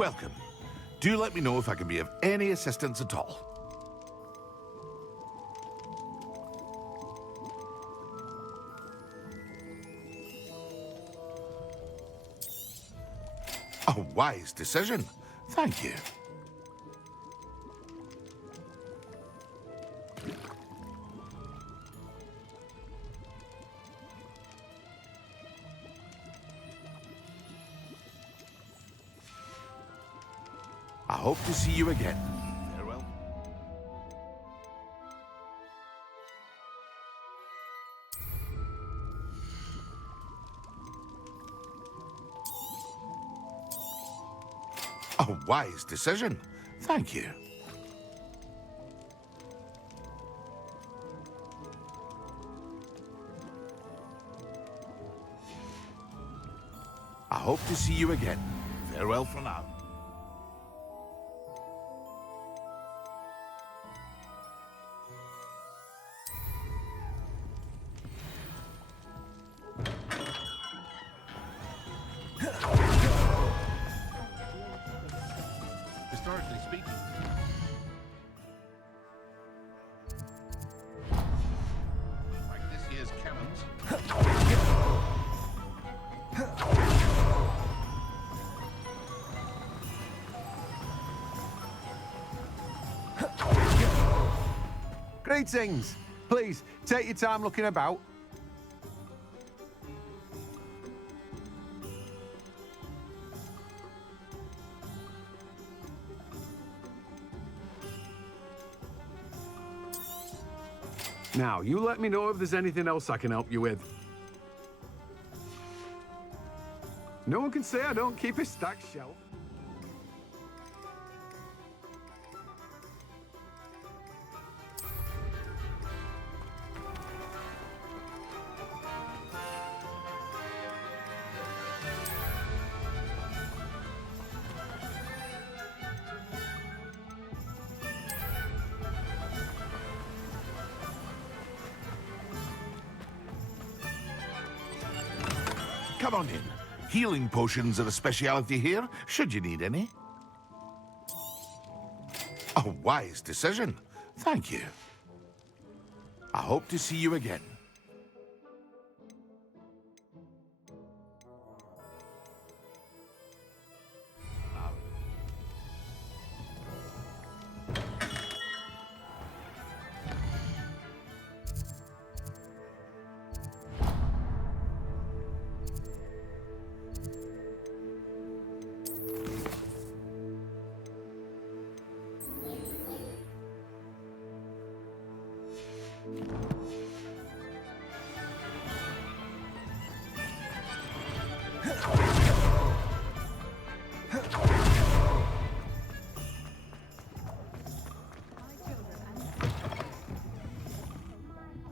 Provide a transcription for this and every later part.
Welcome. Do let me know if I can be of any assistance at all. A wise decision. Thank you. I hope to see you again. Farewell. A wise decision. Thank you. I hope to see you again. Farewell for now. Historically speaking. Like this year's cannons. Greetings! Please, take your time looking about. Now, you let me know if there's anything else I can help you with. No one can say I don't keep a stacked shelf. Come on in. Healing potions are a speciality here, should you need any. A wise decision. Thank you. I hope to see you again.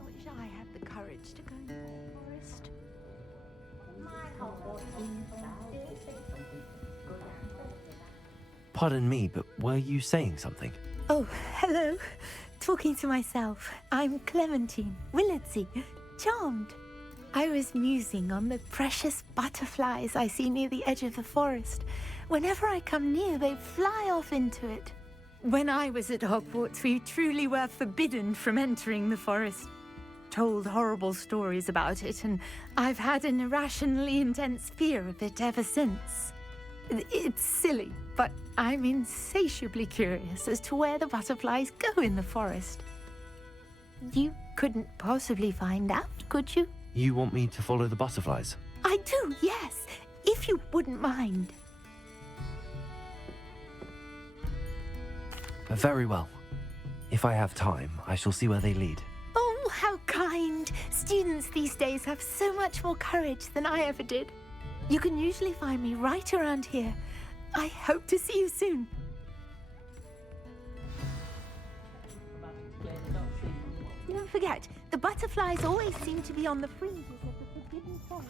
Wish I had the courage to go into the forest. Pardon me, but were you saying something? Oh, hello. Talking to myself. I'm Clementine Willardsey. Charmed. I was musing on the precious butterflies I see near the edge of the forest. Whenever I come near, they fly off into it. When I was at Hogwarts, we truly were forbidden from entering the forest. Told horrible stories about it, and I've had an irrationally intense fear of it ever since. It's silly, but I'm insatiably curious as to where the butterflies go in the forest. You couldn't possibly find out, could you? You want me to follow the butterflies? I do, yes, if you wouldn't mind. Very well. If I have time, I shall see where they lead. Oh, how kind. Students these days have so much more courage than I ever did. You can usually find me right around here. I hope to see you soon. Don't forget, the butterflies always seem to be on the fringes of the Forbidden Forest.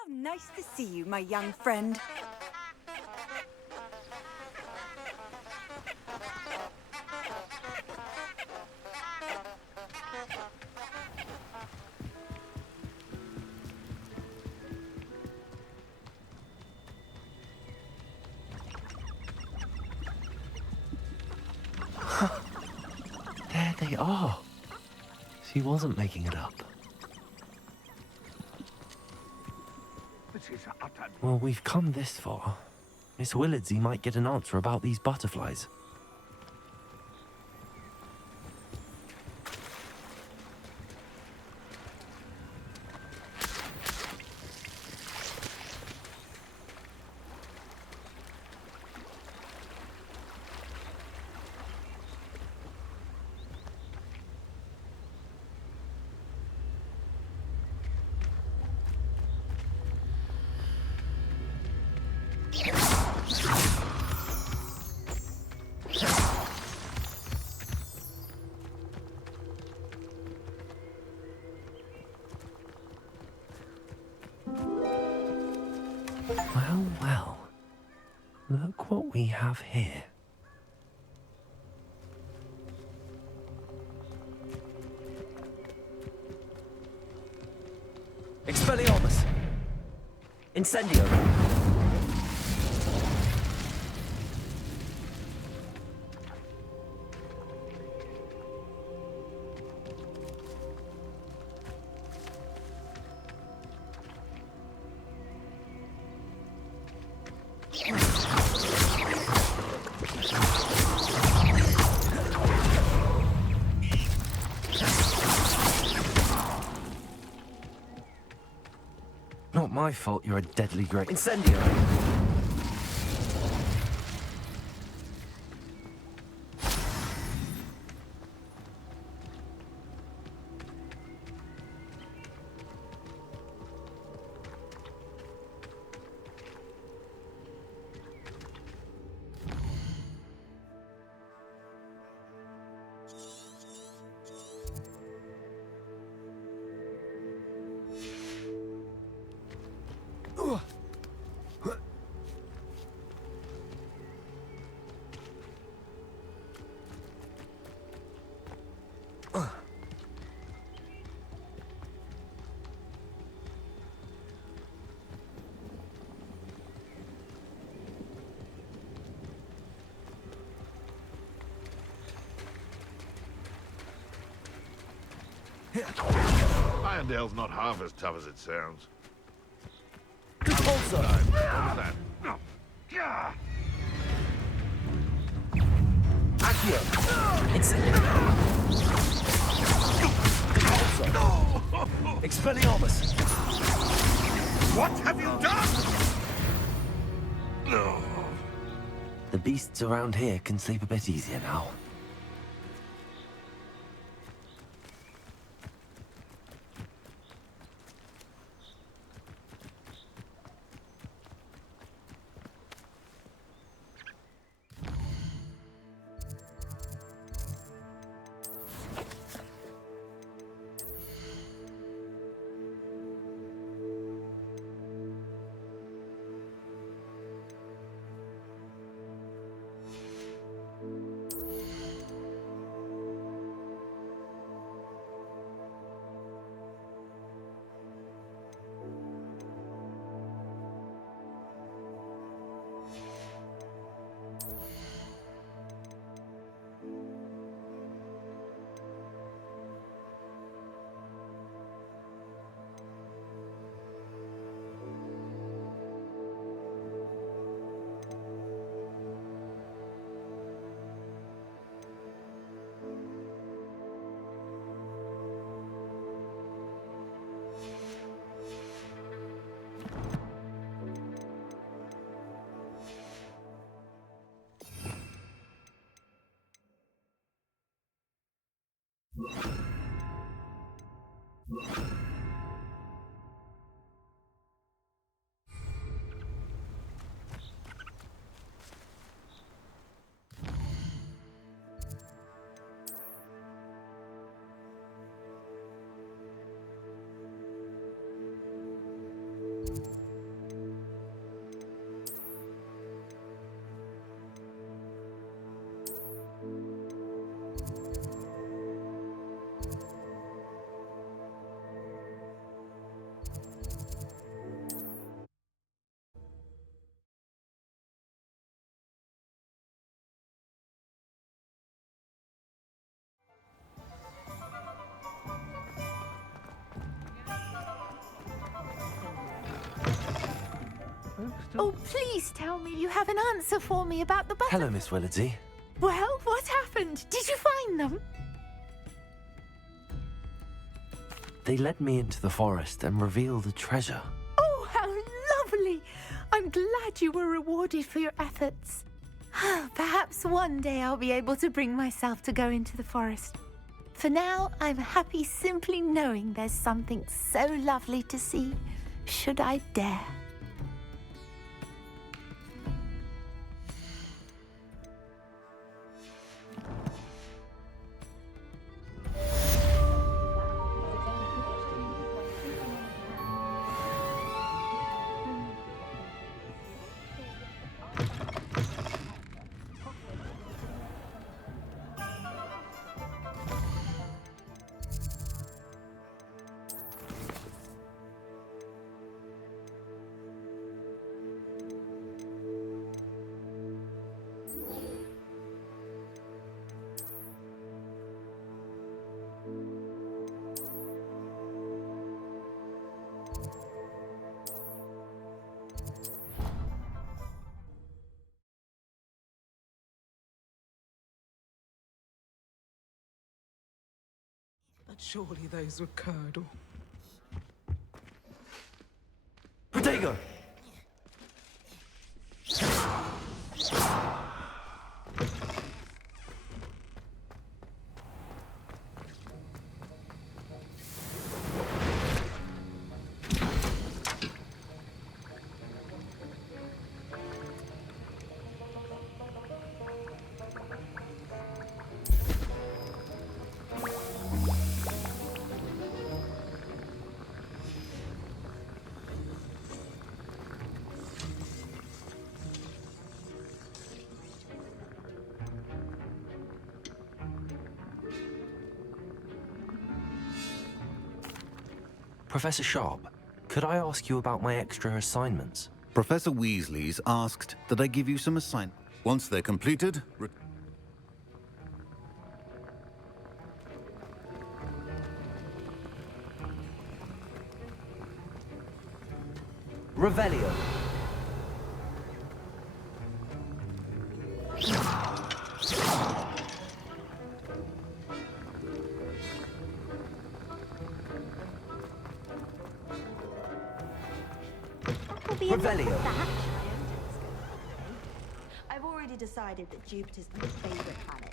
How nice to see you, my young friend. There they are. She wasn't making it up. This is utter. Well, we've come this far. Miss Willardsey might get an answer about these butterflies. Well, well. Look what we have here. Expelliarmus! Incendio! Not my fault you're a deadly great... Incendio! Irondale's not half as tough as it sounds. Repulsor! What was that? No. Yeah. Accio! Incendio! Repulsor! Expelliarmus! What have you done? No. The beasts around here can sleep a bit easier now. Oh, please tell me you have an answer for me about the butterflies. Hello, Miss Willardsey. Well, what happened? Did you find them? They led me into the forest and revealed a treasure. Oh, how lovely! I'm glad you were rewarded for your efforts. Perhaps one day I'll be able to bring myself to go into the forest. For now, I'm happy simply knowing there's something so lovely to see, should I dare. But surely those were curdle. Protego! Professor Sharp, could I ask you about my extra assignments? Professor Weasley's asked that I give you some assignments. Once they're completed, Revelio. Revelio. I've already decided that Jupiter's my favorite planet.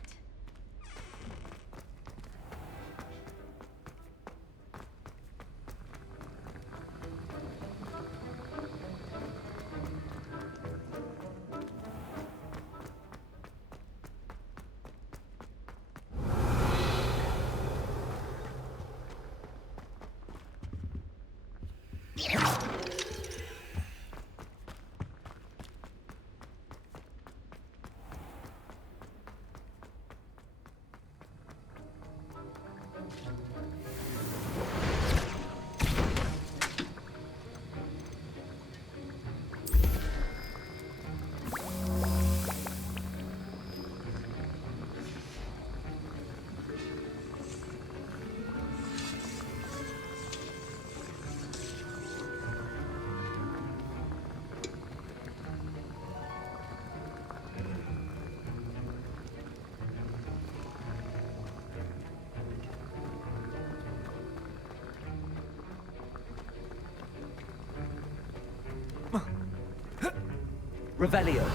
Revelio.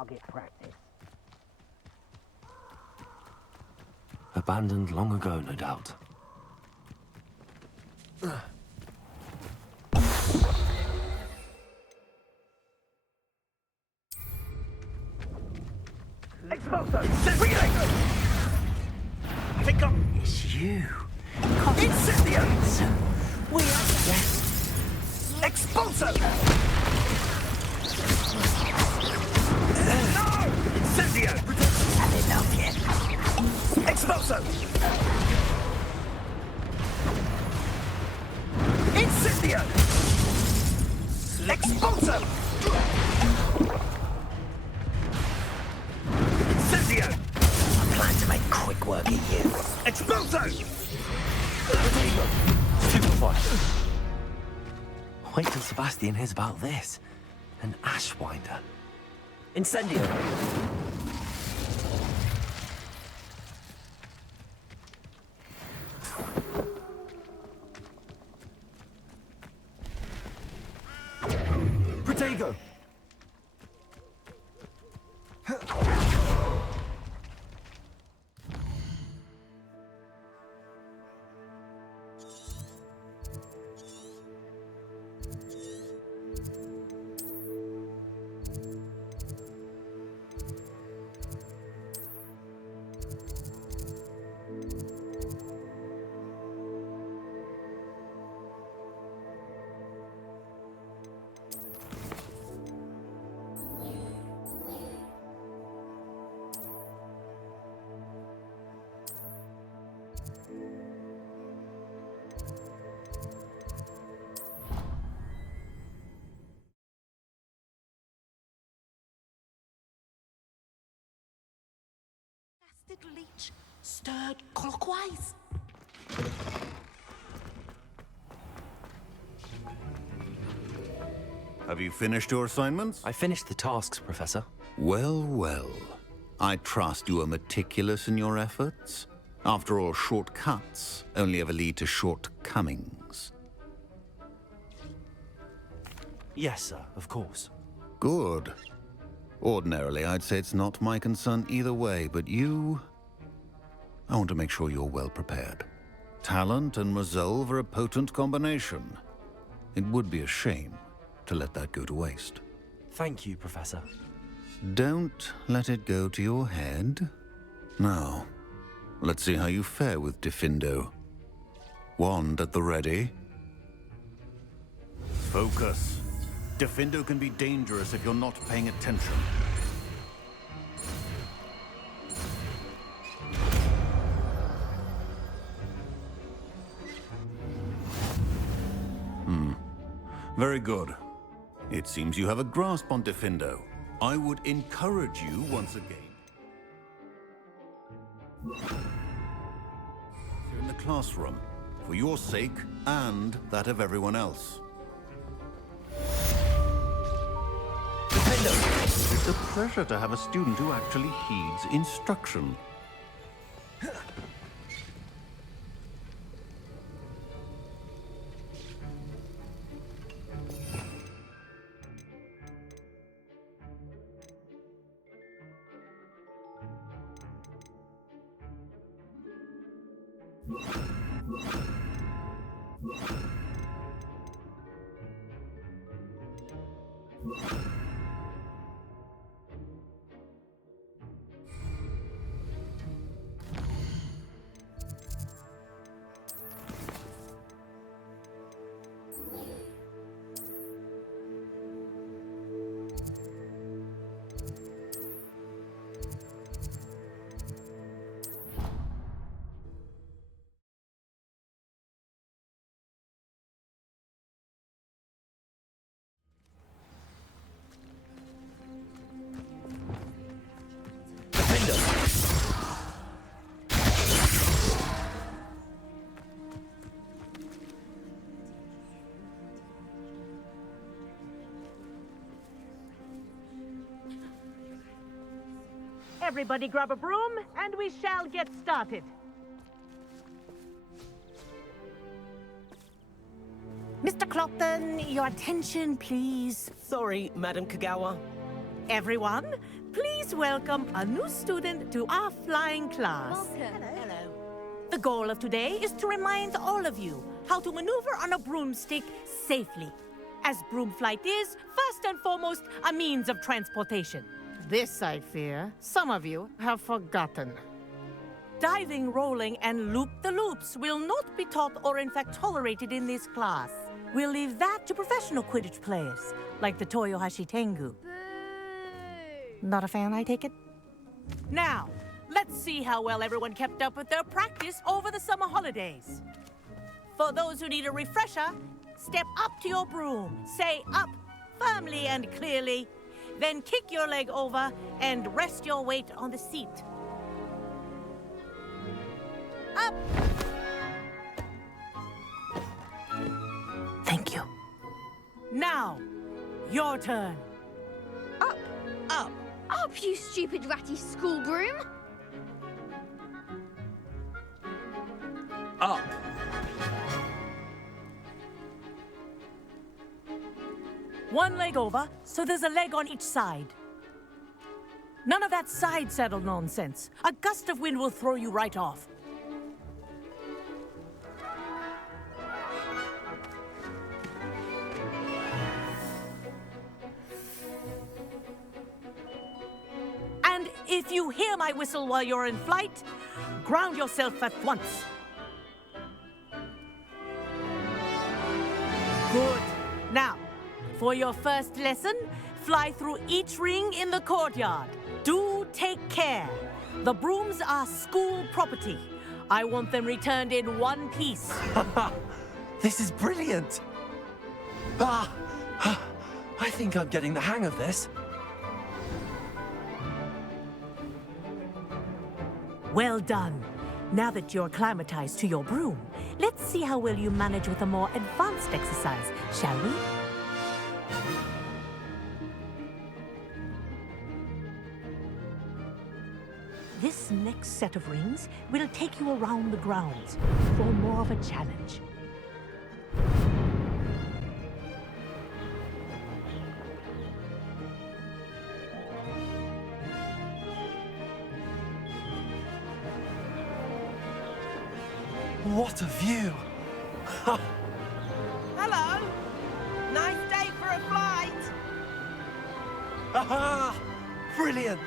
target practice. Abandoned long ago, no doubt. Expulso! Incendio! Pick up! It's you. Incendio! We are death. Expulso! No! Incendio! Had enough yet. Expulso! Incendio! Expulso! Incendio! I plan to make quick work of you. Expulso! Stupefy! Wait till Sebastian hears about this. An Ashwinder. Incendio! Protego! Blasted leech stirred clockwise. Have you finished your assignments? I finished the tasks, Professor. Well, well. I trust you are meticulous in your efforts. After all, shortcuts only ever lead to shortcomings. Yes, sir, of course. Good. Ordinarily, I'd say it's not my concern either way, but you... I want to make sure you're well prepared. Talent and resolve are a potent combination. It would be a shame to let that go to waste. Thank you, Professor. Don't let it go to your head. Now, let's see how you fare with Diffindo. Wand at the ready. Focus. Diffindo can be dangerous if you're not paying attention. Very good. It seems you have a grasp on Diffindo. I would encourage you once again. You're in the classroom, for your sake and that of everyone else. It's a pleasure to have a student who actually heeds instruction. Everybody grab a broom, and we shall get started. Mr. Clopton, your attention, please. Sorry, Madam Kagawa. Everyone, please welcome a new student to our flying class. Hello. The goal of today is to remind all of you how to maneuver on a broomstick safely, as broom flight is, first and foremost, a means of transportation. This, I fear, some of you have forgotten. Diving, rolling, and loop-the-loops will not be taught or in fact tolerated in this class. We'll leave that to professional Quidditch players, like the Toyohashi Tengu. Not a fan, I take it? Now, let's see how well everyone kept up with their practice over the summer holidays. For those who need a refresher, step up to your broom, say up firmly and clearly, then kick your leg over and rest your weight on the seat. Up! Thank you. Now, your turn. Up, up, up, you stupid ratty school broom! Up. One leg over, so there's a leg on each side. None of that side saddle nonsense. A gust of wind will throw you right off. And if you hear my whistle while you're in flight, ground yourself at once. Good. Now, for your first lesson, fly through each ring in the courtyard. Do take care. The brooms are school property. I want them returned in one piece. This is brilliant! Ah! I think I'm getting the hang of this. Well done. Now that you're acclimatized to your broom, let's see how well you manage with a more advanced exercise, shall we? This next set of rings will take you around the grounds for more of a challenge. What a view! Hello. Nice day for a flight. Aha! Brilliant!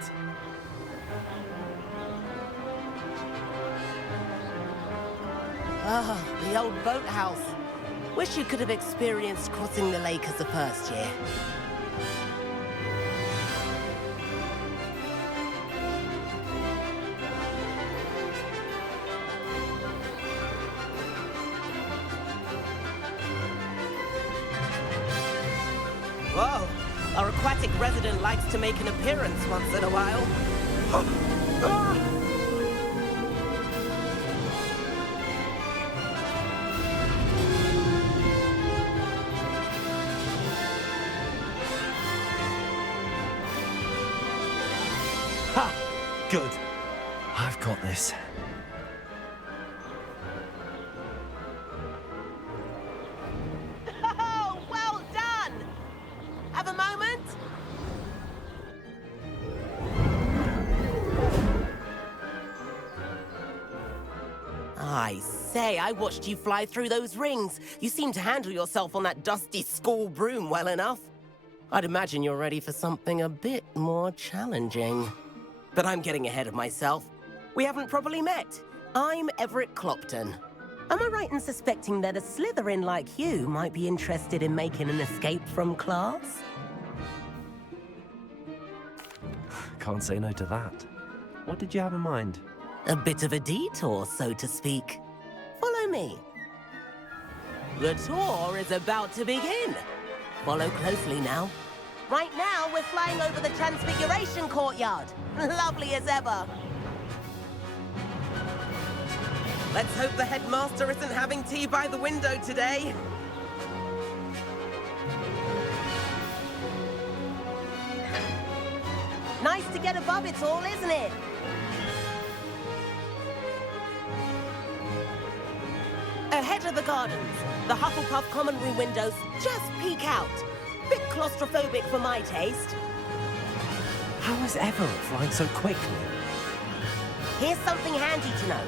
Ah, the old boathouse. Wish you could have experienced crossing the lake as a first year. Whoa, our aquatic resident likes to make an appearance once in a while. Ha! Good. I've got this. Oh, well done! Have a moment? I say, I watched you fly through those rings. You seem to handle yourself on that dusty school broom well enough. I'd imagine you're ready for something a bit more challenging. But I'm getting ahead of myself. We haven't properly met. I'm Everett Clopton. Am I right in suspecting that a Slytherin like you might be interested in making an escape from class? Can't say no to that. What did you have in mind? A bit of a detour, so to speak. Follow me. The tour is about to begin. Follow closely now. Right now, we're flying over the Transfiguration Courtyard. Lovely as ever. Let's hope the headmaster isn't having tea by the window today. Nice to get above it all, isn't it? Ahead of the gardens, the Hufflepuff common room windows just peek out. Bit claustrophobic for my taste. How is Everett flying so quickly? Here's something handy to know.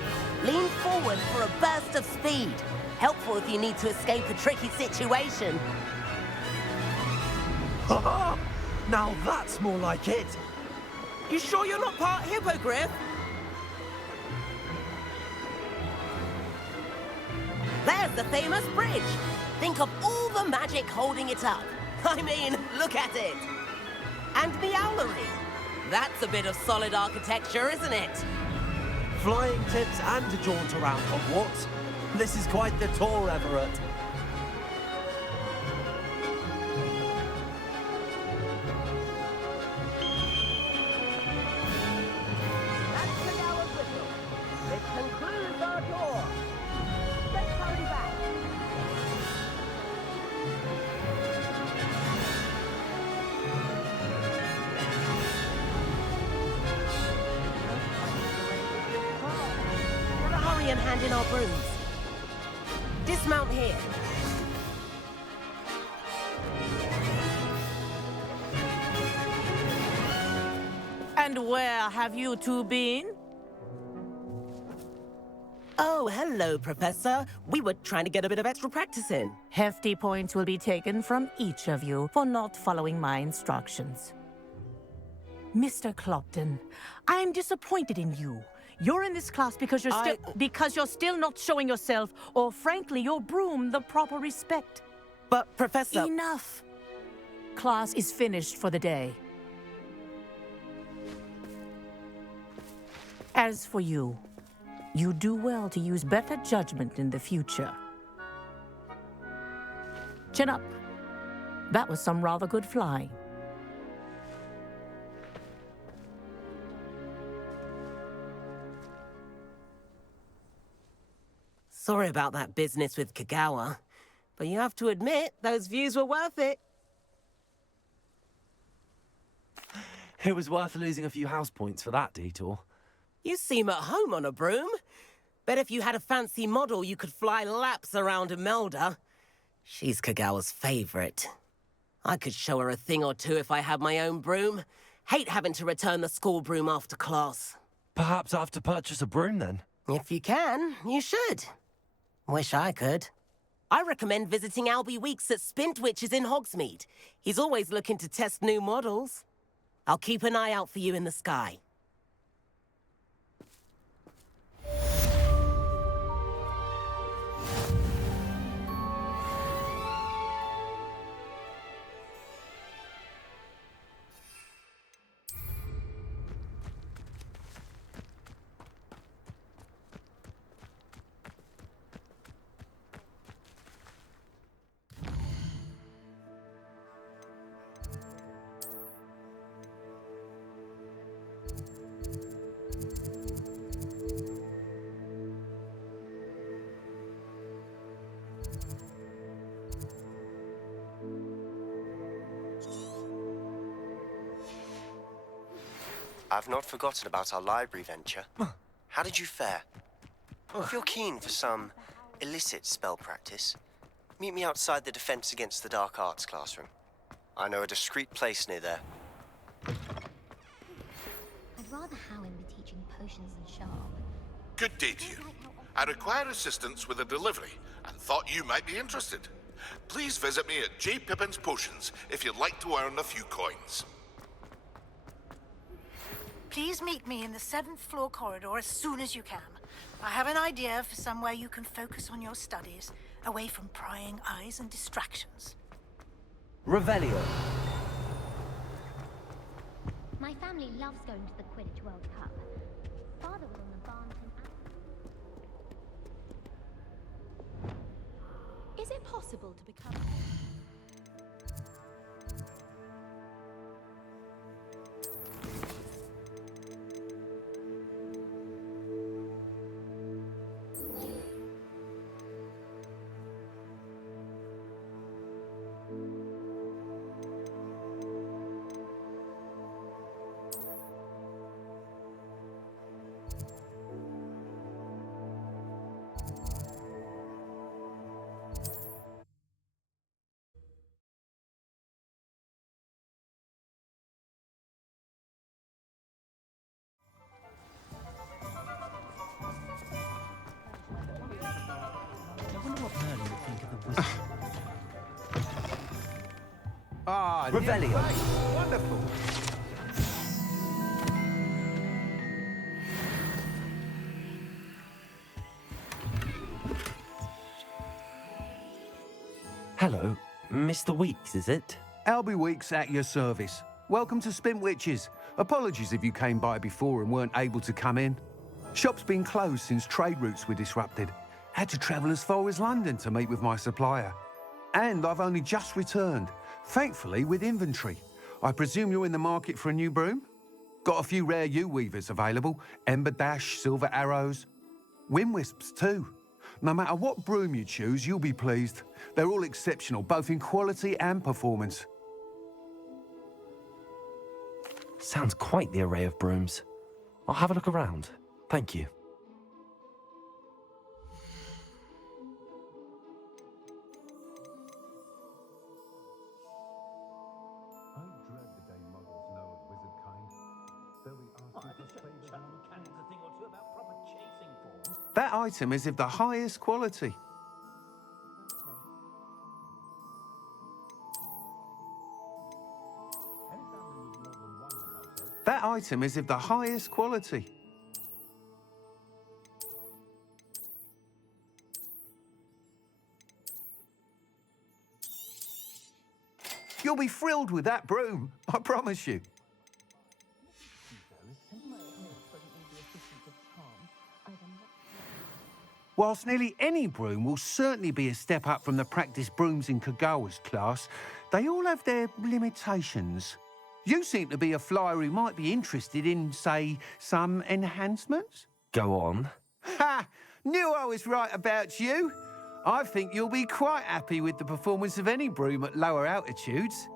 Lean forward for a burst of speed. Helpful if you need to escape a tricky situation. Now that's more like it. You sure you're not part hippogriff? There's the famous bridge. Think of all the magic holding it up. I mean, look at it. And Meowlery. That's a bit of solid architecture, isn't it? Flying tips and a jaunt around Hogwarts. This is quite the tour, Everett. That's the hour's whistle. This concludes our tour. Let's hurry back. Better hurry and hand in our brooms. Dismount here. And where have you two been? Oh, hello, Professor. We were trying to get a bit of extra practice in. Hefty points will be taken from each of you for not following my instructions. Mr. Clopton, I am disappointed in you. You're in this class because you're still not showing yourself, or frankly, your broom the proper respect. But, Professor... Enough. Class is finished for the day. As for you, you do well to use better judgment in the future. Chin up. That was some rather good flying. Sorry about that business with Kagawa, but you have to admit, those views were worth it. It was worth losing a few house points for that detour. You seem at home on a broom. Bet if you had a fancy model, you could fly laps around Imelda. She's Kagawa's favorite. I could show her a thing or two if I had my own broom. Hate having to return the school broom after class. Perhaps I have to purchase a broom then? If you can, you should. Wish I could. I recommend visiting Albie Weeks at Spintwitches in Hogsmeade. He's always looking to test new models. I'll keep an eye out for you in the sky. I've not forgotten about our library venture. How did you fare? If you're keen for some illicit spell practice, meet me outside the Defense Against the Dark Arts classroom. I know a discreet place near there. I'd rather Howin be teaching potions than Sharp. Good day to you. I require assistance with a delivery and thought you might be interested. Please visit me at J. Pippin's Potions if you'd like to earn a few coins. Please meet me in the 7th floor corridor as soon as you can. I have an idea for somewhere you can focus on your studies, away from prying eyes and distractions. Revelio. My family loves going to the Quidditch World Cup. Father was on the Barnton. Is it possible to become... Ah, Revelio. Right. Wonderful. Hello, Mr. Weeks, is it? Albie Weeks at your service. Welcome to Spin Witches. Apologies if you came by before and weren't able to come in. Shop's been closed since trade routes were disrupted. Had to travel as far as London to meet with my supplier. And I've only just returned, thankfully with inventory. I presume you're in the market for a new broom? Got a few rare U-weavers available. Ember Dash, Silver Arrows. Wind Wisps too. No matter what broom you choose, you'll be pleased. They're all exceptional, both in quality and performance. Sounds quite the array of brooms. I'll have a look around. Thank you. That item is of the highest quality. That item is of the highest quality. You'll be thrilled with that broom, I promise you. Whilst nearly any broom will certainly be a step up from the practice brooms in Kagawa's class, they all have their limitations. You seem to be a flyer who might be interested in, say, some enhancements? Go on. Ha! Knew I was right about you. I think you'll be quite happy with the performance of any broom at lower altitudes.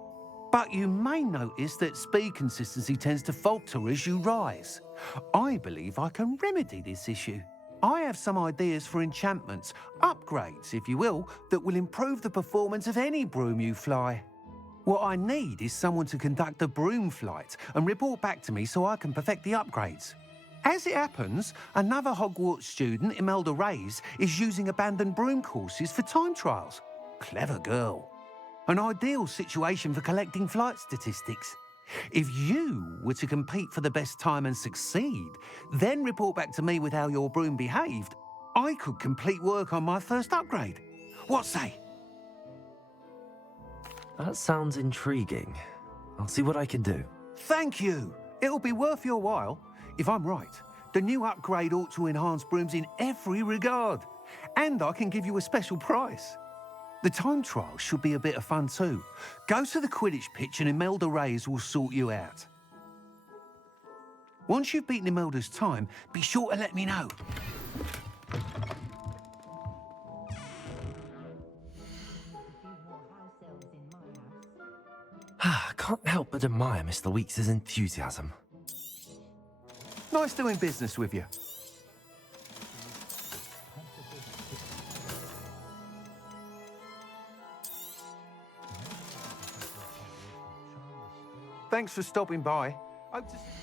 But you may notice that speed consistency tends to falter as you rise. I believe I can remedy this issue. I have some ideas for enchantments, upgrades, if you will, that will improve the performance of any broom you fly. What I need is someone to conduct a broom flight and report back to me so I can perfect the upgrades. As it happens, another Hogwarts student, Imelda Reyes, is using abandoned broom courses for time trials. Clever girl. An ideal situation for collecting flight statistics. If you were to compete for the best time and succeed, then report back to me with how your broom behaved, I could complete work on my first upgrade. What say? That sounds intriguing. I'll see what I can do. Thank you. It'll be worth your while. If I'm right, the new upgrade ought to enhance brooms in every regard. And I can give you a special price. The time trial should be a bit of fun too. Go to the Quidditch pitch and Imelda Reyes will sort you out. Once you've beaten Imelda's time, be sure to let me know. I can't help but admire Mr. Weeks' enthusiasm. Nice doing business with you. Thanks for stopping by. Hope to see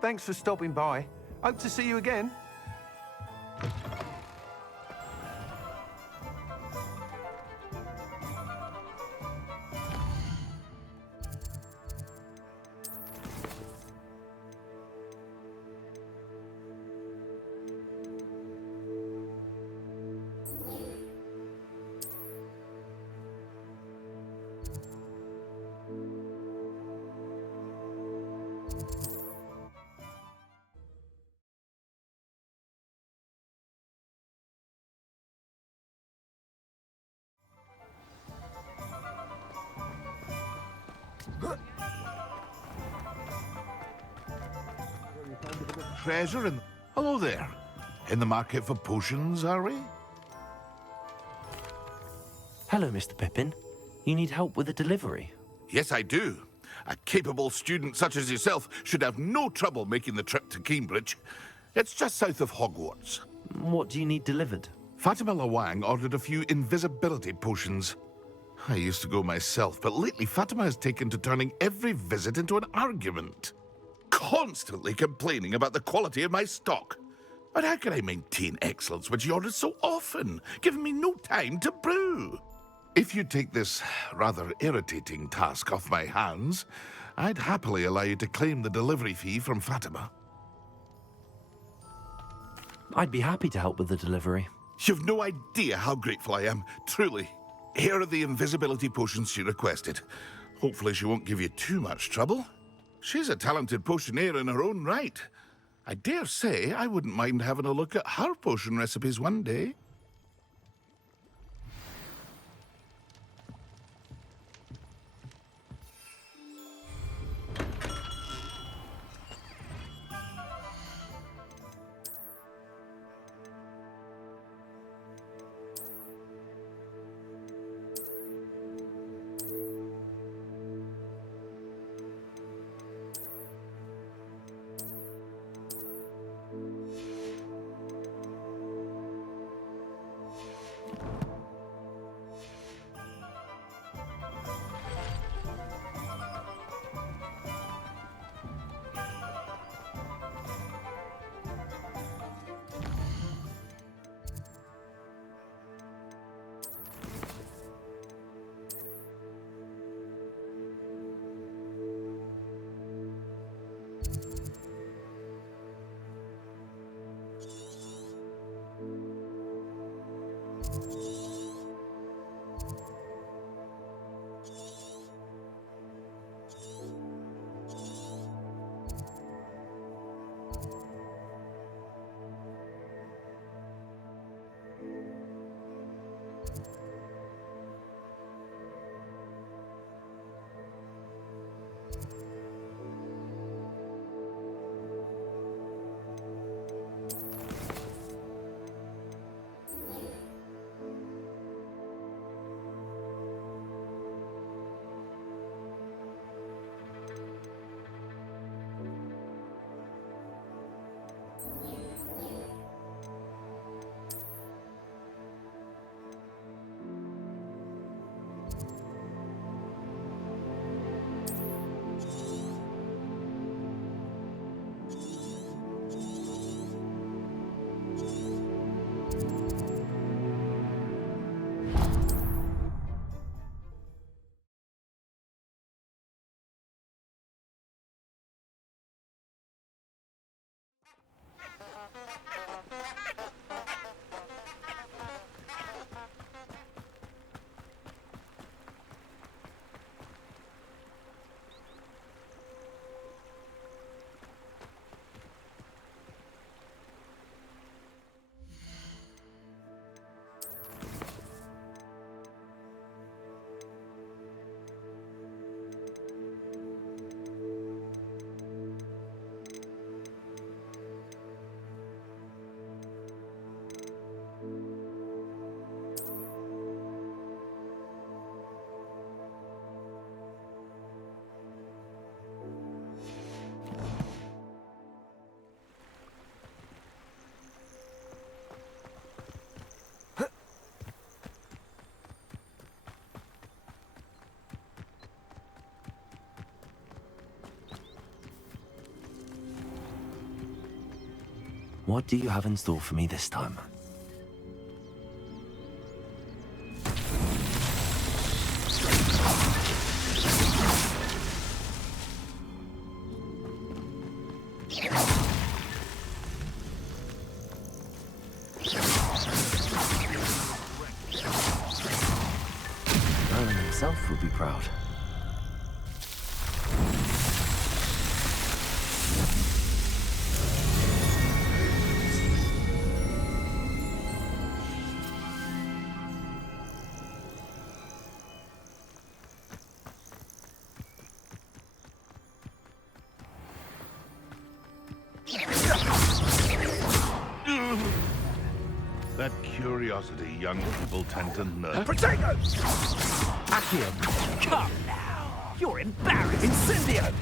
Thanks for stopping by. Hope to see you again. Treasure and... Hello there. In the market for potions, are we? Hello, Mr. Pippin. You need help with a delivery? Yes, I do. A capable student such as yourself should have no trouble making the trip to Cambridge. It's just south of Hogwarts. What do you need delivered? Fatima Lawang ordered a few invisibility potions. I used to go myself, but lately Fatima has taken to turning every visit into an argument. Constantly complaining about the quality of my stock. But how can I maintain excellence when she orders so often, giving me no time to brew? If you take this rather irritating task off my hands, I'd happily allow you to claim the delivery fee from Fatima. I'd be happy to help with the delivery. You've no idea how grateful I am, truly. Here are the invisibility potions she requested. Hopefully she won't give you too much trouble. She's a talented potioneer in her own right. I dare say I wouldn't mind having a look at her potion recipes one day. What do you have in store for me this time? Merlin himself would be proud. That curiosity young people tend to nurture. Protego! Accio! Come now! You're embarrassed! Incendio!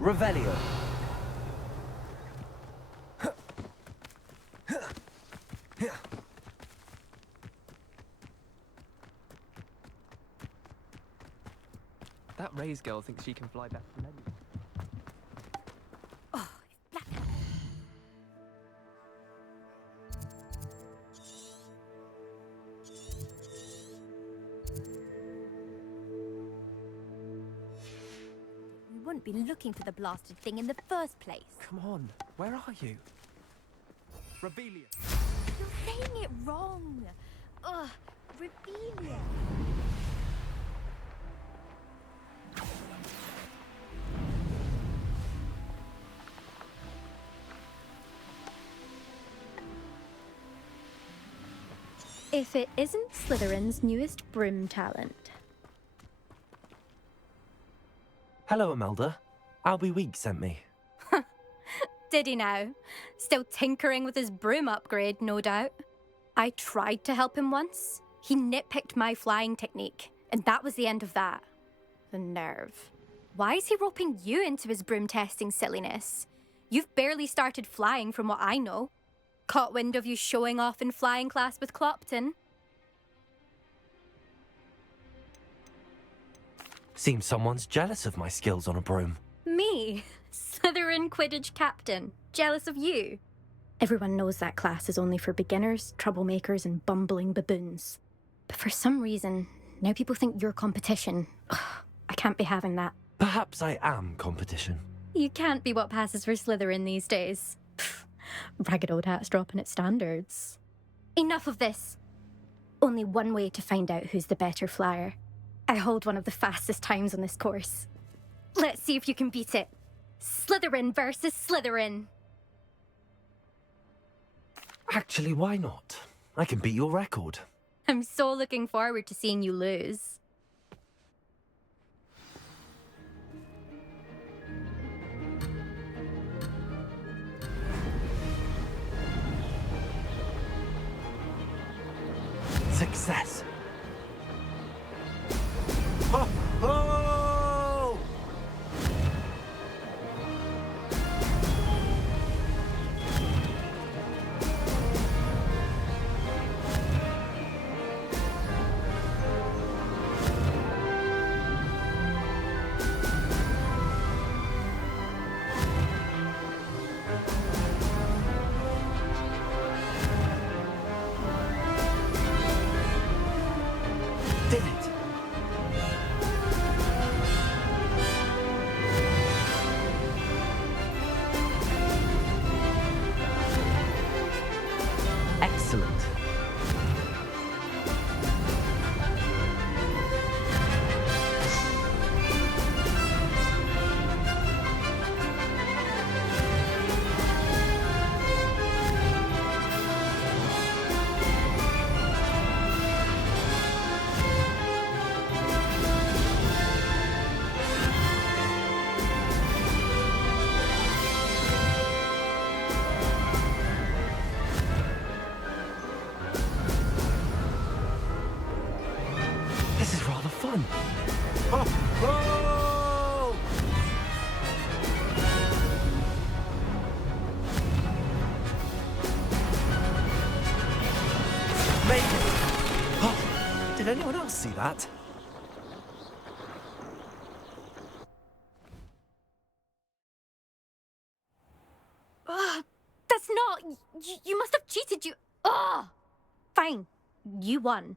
Revelio. That Ray's girl thinks she can fly better than anyone. We wouldn't be looking for the blasted thing in the first place. Come on, where are you? Revelia. You're saying it wrong. Ugh, Revelia. If it isn't Slytherin's newest broom talent. Hello, Imelda. Albie Week sent me. Did he now? Still tinkering with his broom upgrade, no doubt. I tried to help him once. He nitpicked my flying technique, and that was the end of that. The nerve. Why is he roping you into his broom testing silliness? You've barely started flying from what I know. Caught wind of you showing off in flying class with Clopton. Seems someone's jealous of my skills on a broom. Me? Slytherin Quidditch captain. Jealous of you? Everyone knows that class is only for beginners, troublemakers, and bumbling baboons. But for some reason, now people think you're competition. Ugh, I can't be having that. Perhaps I am competition. You can't be what passes for Slytherin these days. Pfft, ragged old hat's dropping its standards. Enough of this. Only one way to find out who's the better flyer. I hold one of the fastest times on this course. Let's see if you can beat it. Slytherin versus Slytherin. Actually, why not? I can beat your record. I'm so looking forward to seeing you lose. Success. Oh! Oh! Did it! Excellent. This is rather fun. Maybe. Oh, did anyone else see that? That's not... You must have cheated, you... Ugh! Fine. You won.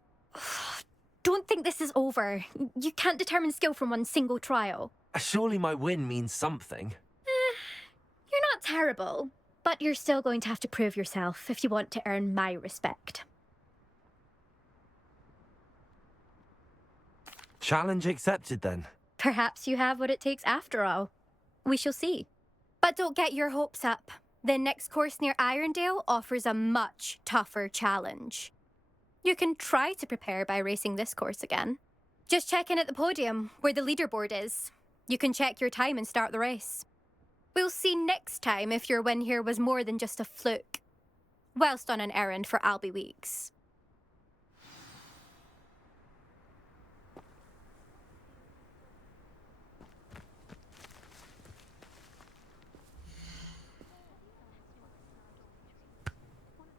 Don't think this is over. You can't determine skill from one single trial. Surely my win means something. You're not terrible, but you're still going to have to prove yourself if you want to earn my respect. Challenge accepted, then. Perhaps you have what it takes after all. We shall see. But don't get your hopes up. The next course near Irondale offers a much tougher challenge. You can try to prepare by racing this course again. Just check in at the podium, where the leaderboard is. You can check your time and start the race. We'll see next time if your win here was more than just a fluke. Whilst on an errand for Albie Weeks.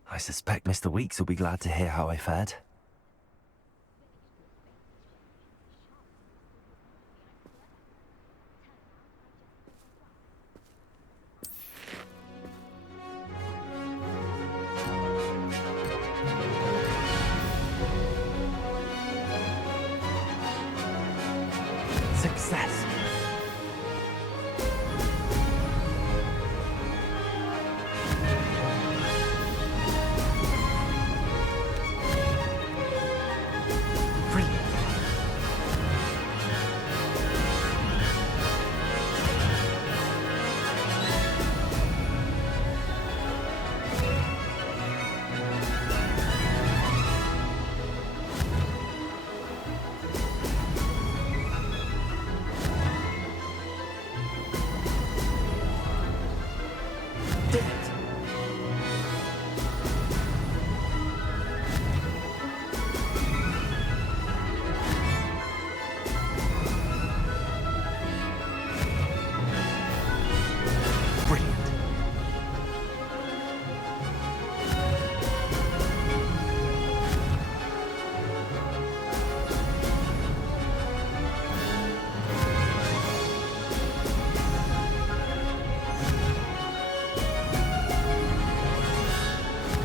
I suspect Mr. Weeks will be glad to hear how I fared. Success!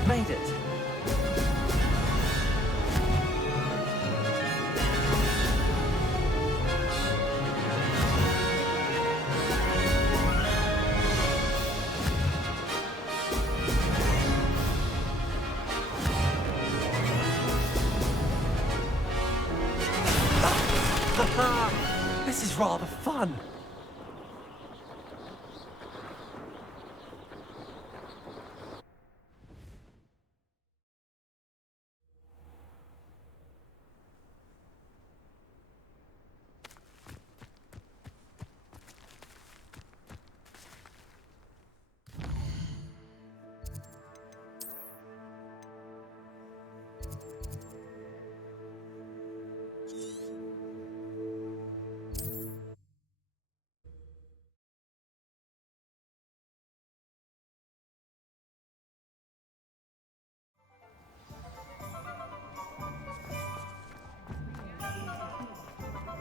Made it. This is rather fun.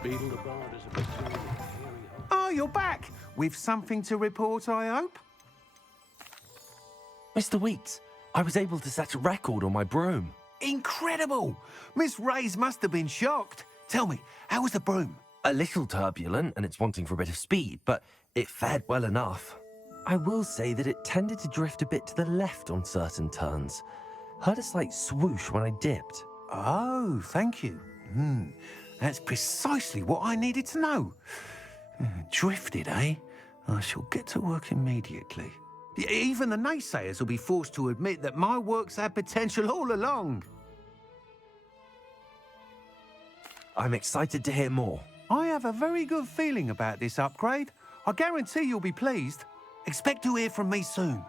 Beetle the Bard is a bit too... Oh, you're back! With something to report, I hope? Mr. Weeks, I was able to set a record on my broom. Incredible! Miss Reyes must have been shocked. Tell me, how was the broom? A little turbulent, and it's wanting for a bit of speed, but it fared well enough. I will say that it tended to drift a bit to the left on certain turns. Heard a slight swoosh when I dipped. Oh, thank you. That's precisely what I needed to know. Drifted, eh? I shall get to work immediately. Even the naysayers will be forced to admit that my work's had potential all along. I'm excited to hear more. I have a very good feeling about this upgrade. I guarantee you'll be pleased. Expect to hear from me soon.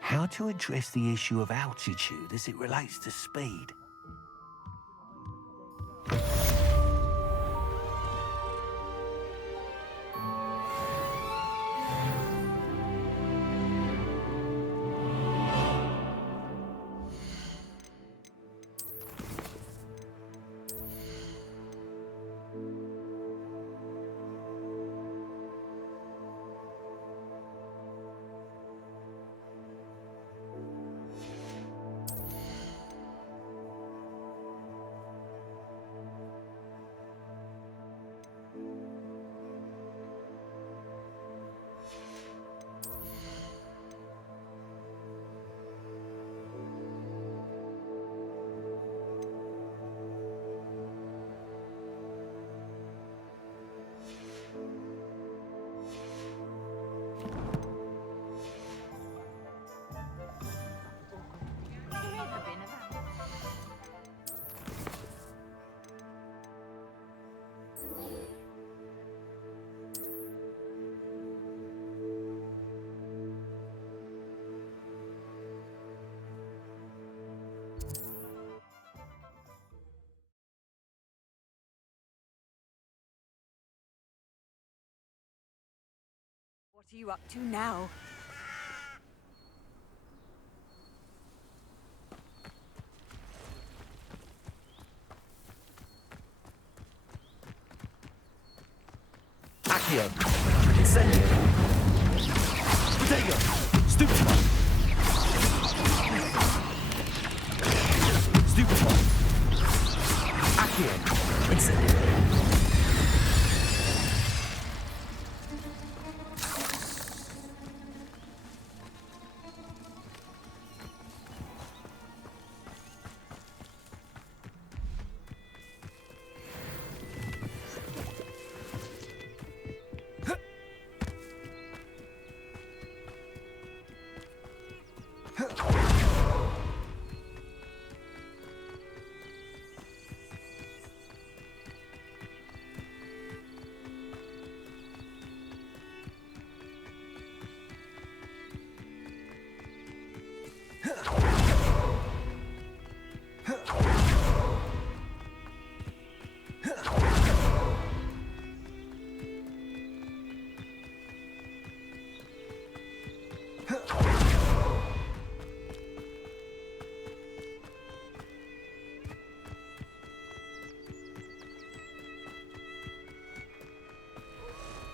How to address the issue of altitude as it relates to speed? What are you up to now? Accio! Incendio! Potato! Stupefy! Stupefy! Accio! Incendio!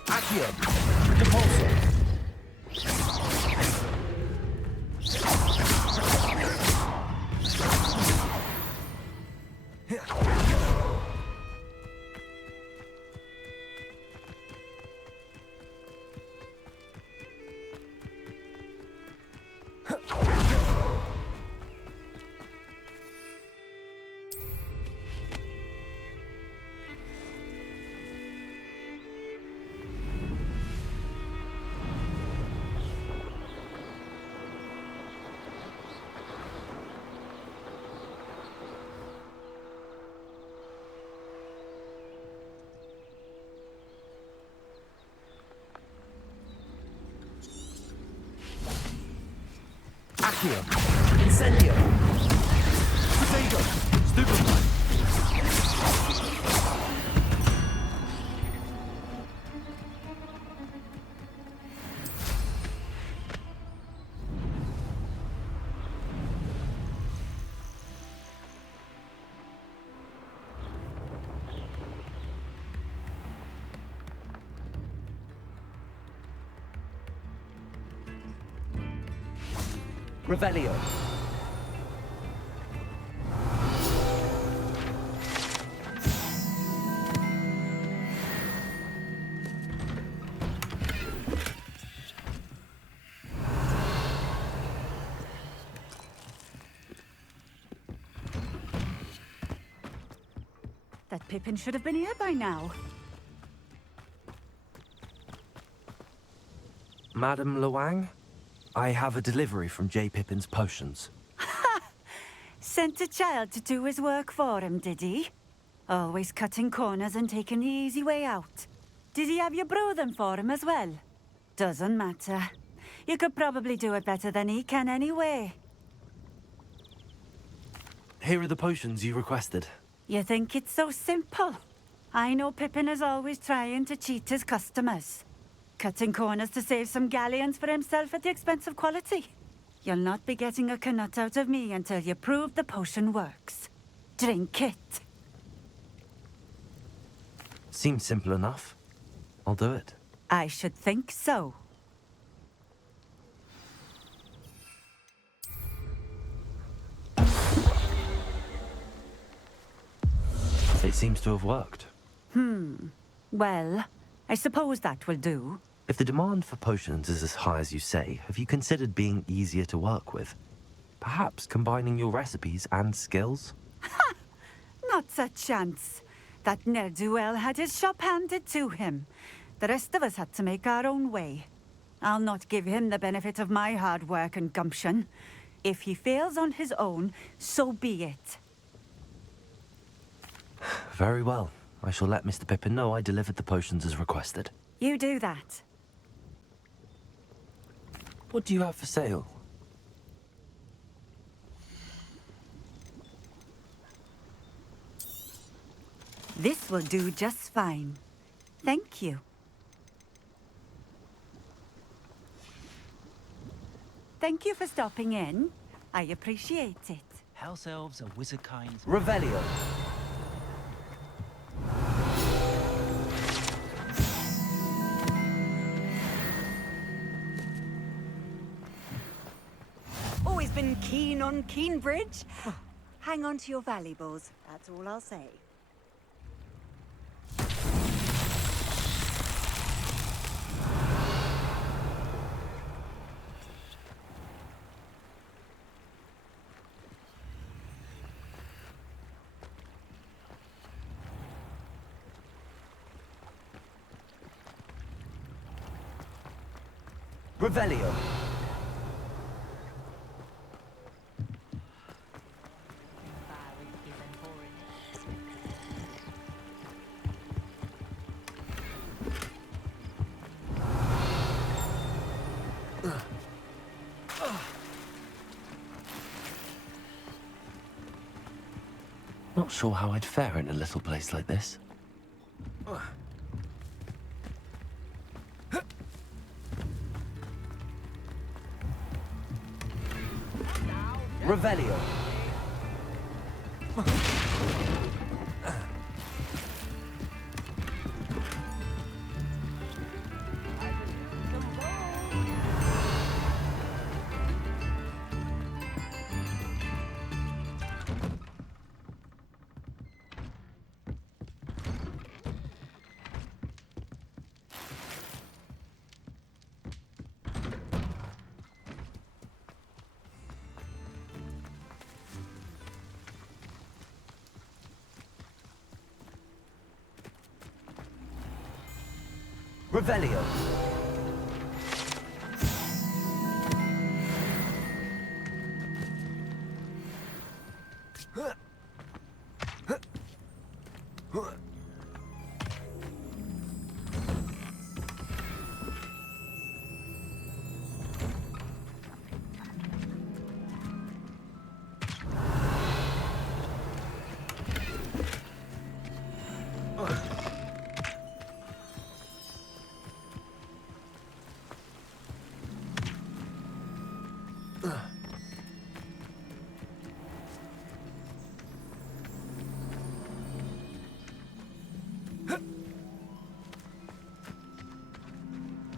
Accio! Depulso! Accio! Incendio! Potato! Stupefy! Revelio. That Pippin should have been here by now. Madam Luang, I have a delivery from J. Pippin's potions. Sent a child to do his work for him, did he? Always cutting corners and taking the easy way out. Did he have you brew them for him as well? Doesn't matter. You could probably do it better than he can anyway. Here are the potions you requested. You think it's so simple? I know Pippin is always trying to cheat his customers. Cutting corners to save some galleons for himself at the expense of quality. You'll not be getting a canut out of me until you prove the potion works. Drink it. Seems simple enough. I'll do it. I should think so. It seems to have worked. Well, I suppose that will do. If the demand for potions is as high as you say, have you considered being easier to work with? Perhaps combining your recipes and skills? Not a chance. That ne'er-do-well had his shop handed to him. The rest of us had to make our own way. I'll not give him the benefit of my hard work and gumption. If he fails on his own, so be it. Very well. I shall let Mr. Pippin know I delivered the potions as requested. You do that. What do you have for sale? This will do just fine. Thank you. Thank you for stopping in. I appreciate it. House elves are wizard kind. Revelio. Always been keen on Keenbridge. Hang on to your valuables, that's all I'll say. Revelio. Not sure how I'd fare in a little place like this. Revelio. Revelio.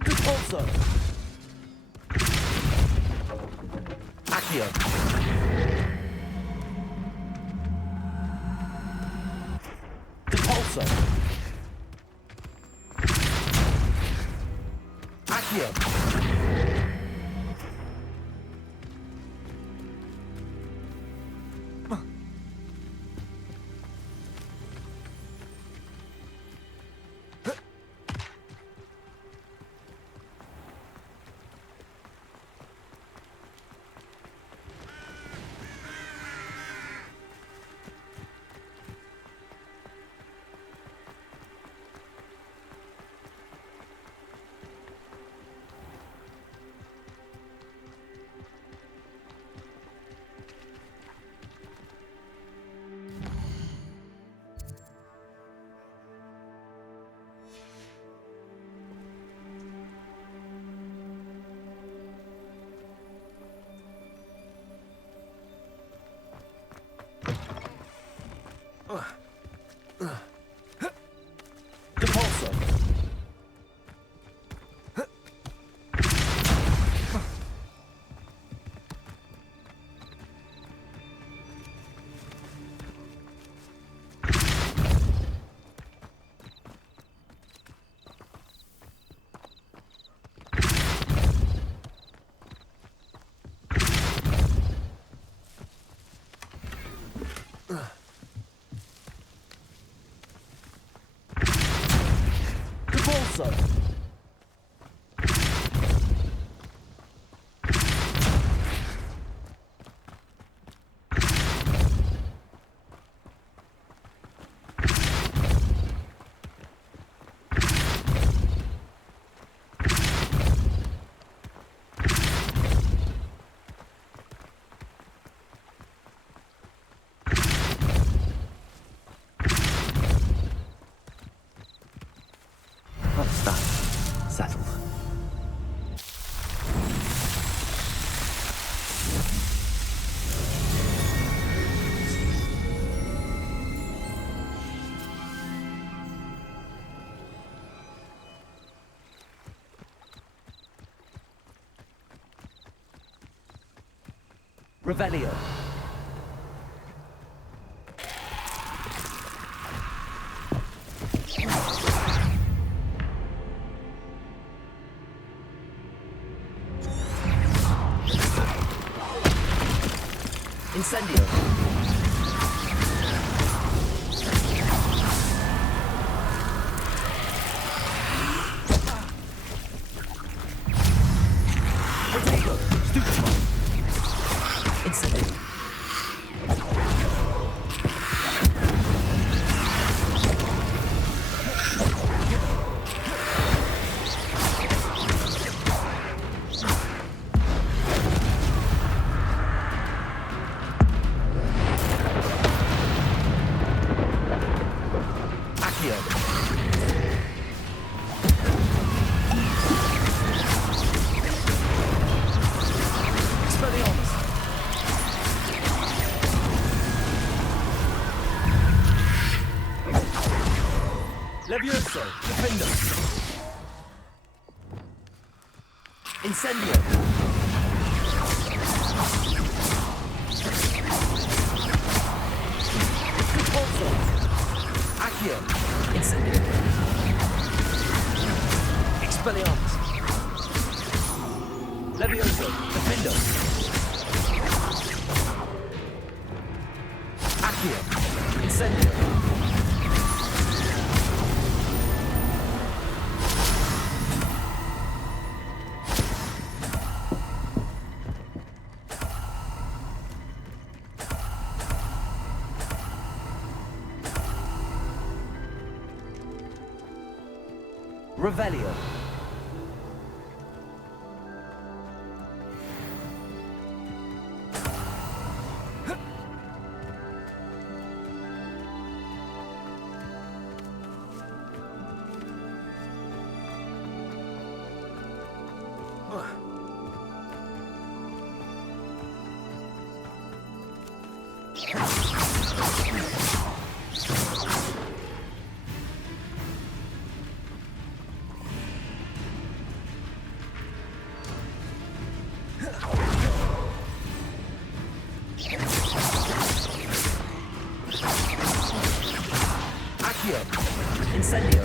Repulsor. Accio. Repulsor. Accio. Repulsor. Repulsor. What's that? Revelio. Incendio. Potato. Stupefy. Incendio. Levioso, Defender. Incendio. Repulso. Accio. Incendio. Expelliarmus. Levioso, Defender. Accio. Incendio. Revelio. Accio. Incendio.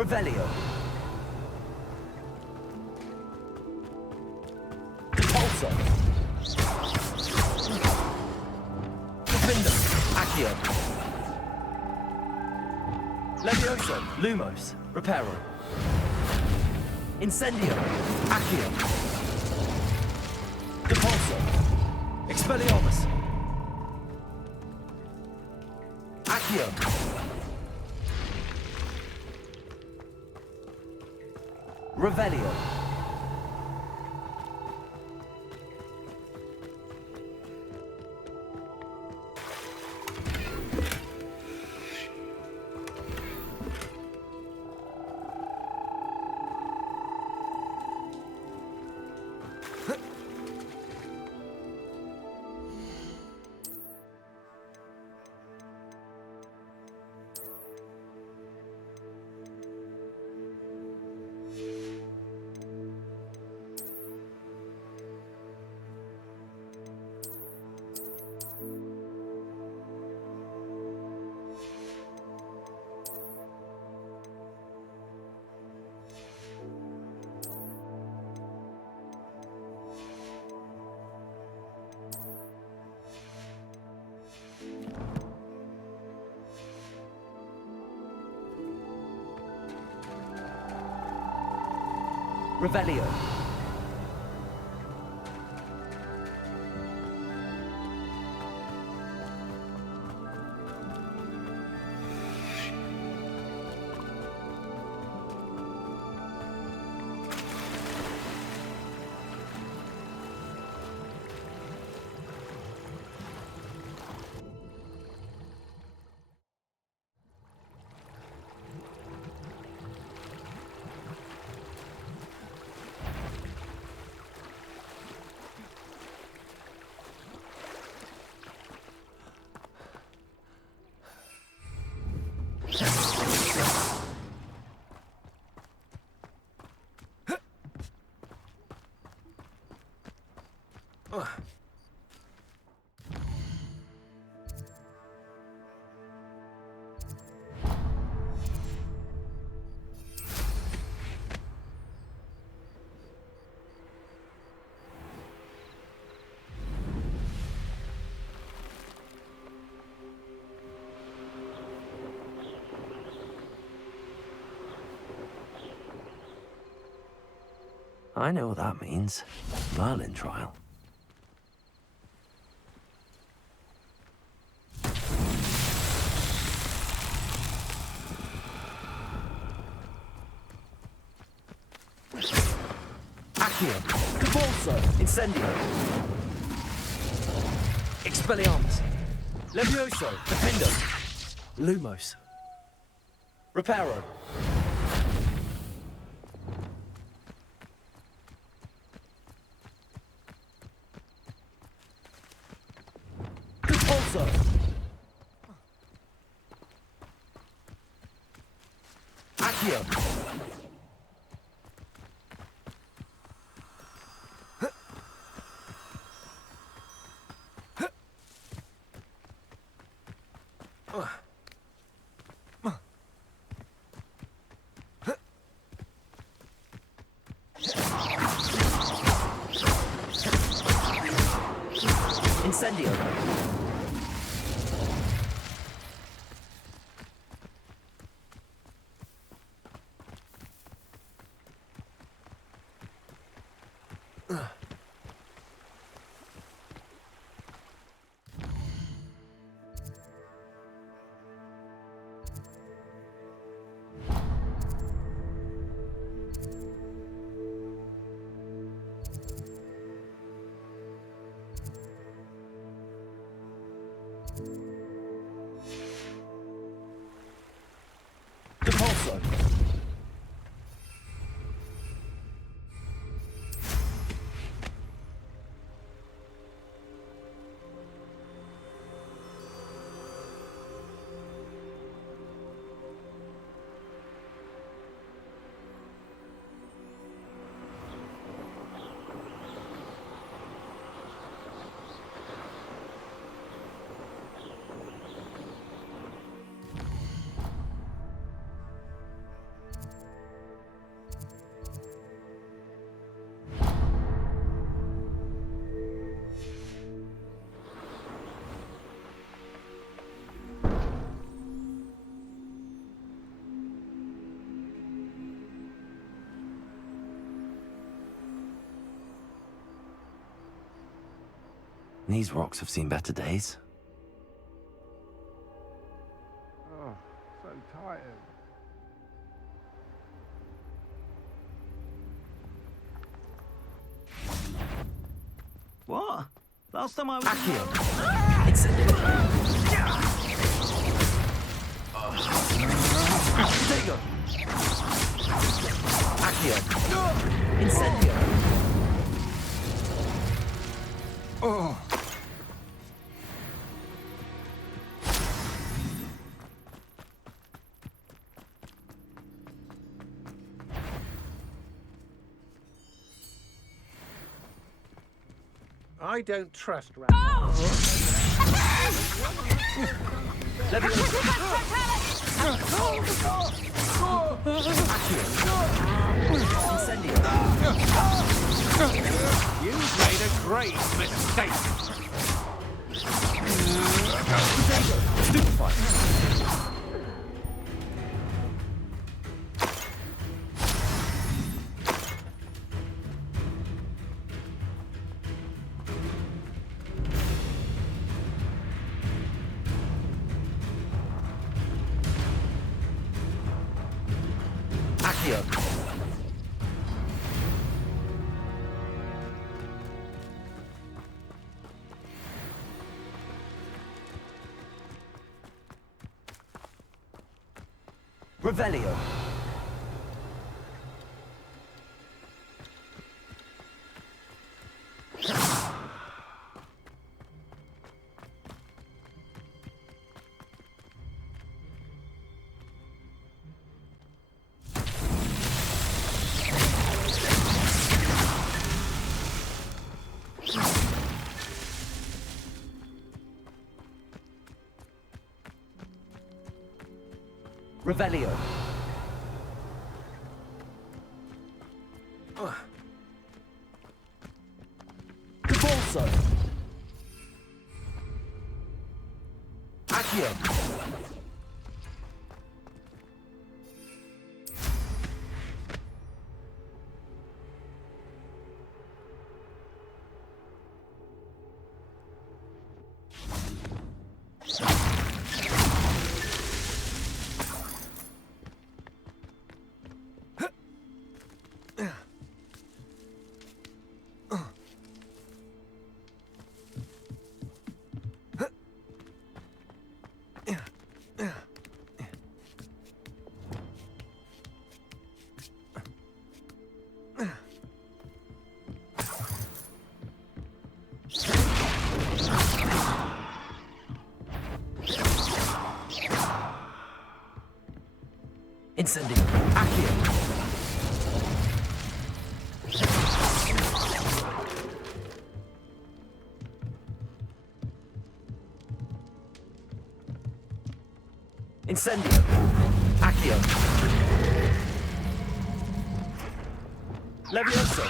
Revelio. Repulso. Defender. Accio. Levioso. Lumos. Reparo. Incendio. Accio. Repulso. Expelliarmus. Accio. Revelio. Revelio. I know what that means. Merlin trial. Accio. Convulso. Incendio. Expelliarmus. Levioso. Defendo. Lumos. Reparo. Convulso. Accio. Incendio. Depulso. These rocks have seen better days. Oh, so tired. What? Last time I was... Accio. Incendio. Stego. Accio. Incendio. Oh. I don't trust You've made a great mistake. Revelio. Revelio. Convulso. Accio. Incendio. Accio. Incendio. Accio. Levioso.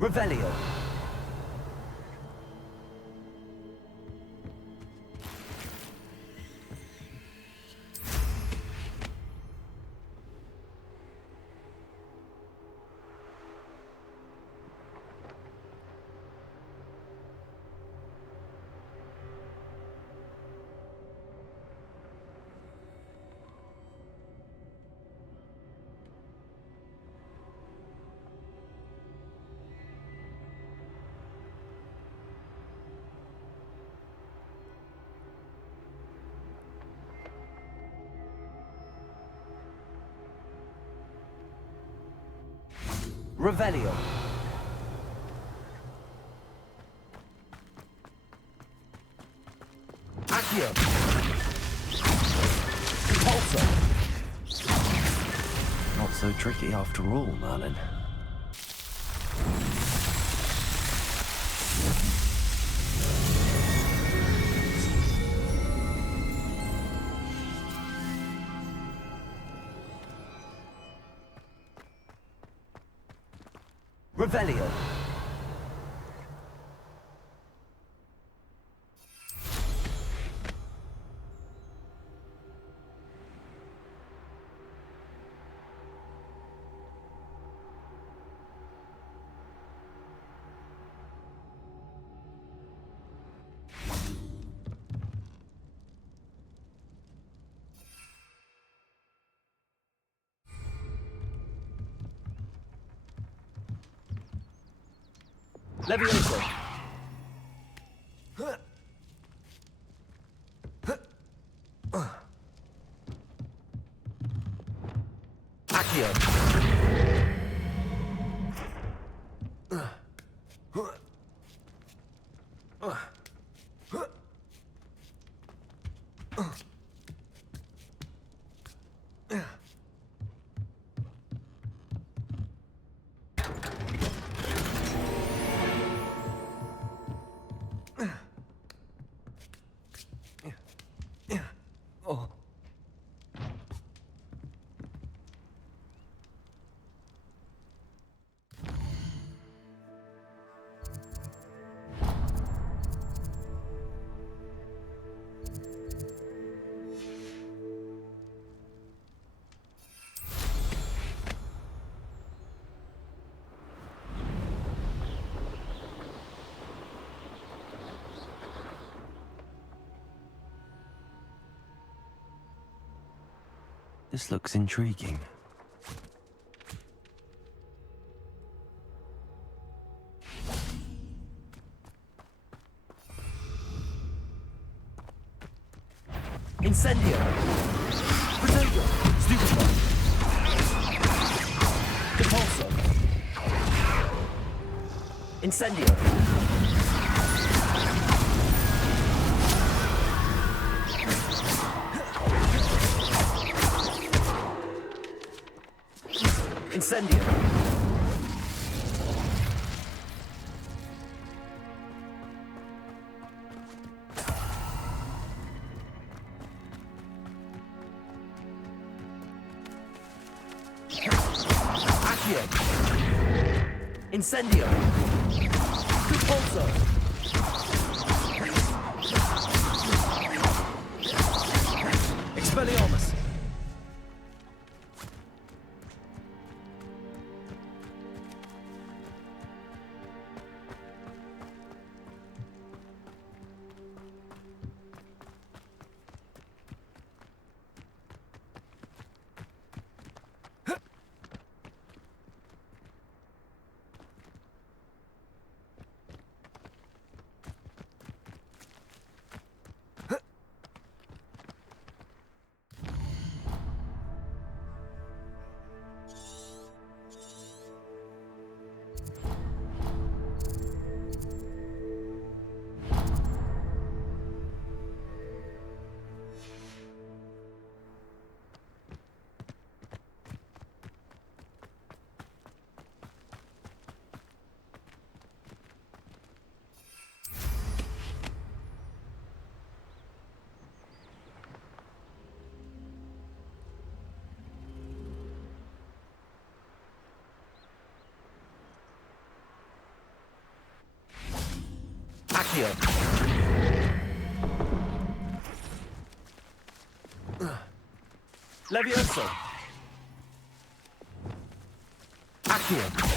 Revelio. Revelio. Accio. Repulsor. Not so tricky after all, Merlin. Revelio. Levioso. Accio. This looks intriguing. Incendio! Protego! Stupefy! Depulso! Incendio! Incendio! Accio! Incendio! Depulso! Expelliarmus! Accio! Levioso! Accio!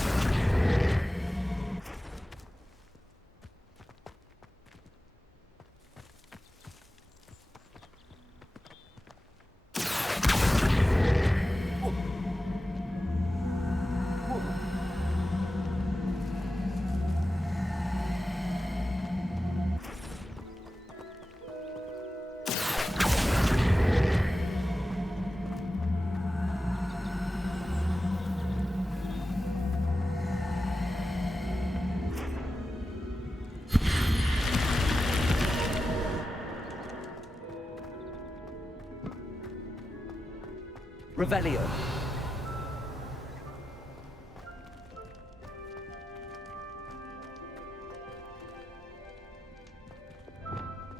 Revelio.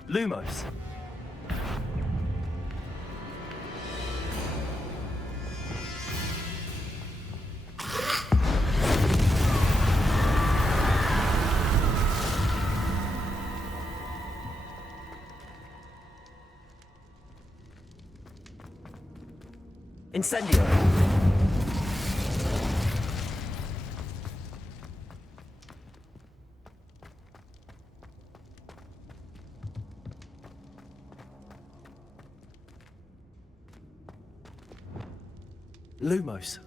Lumos. Incendio. Lumos.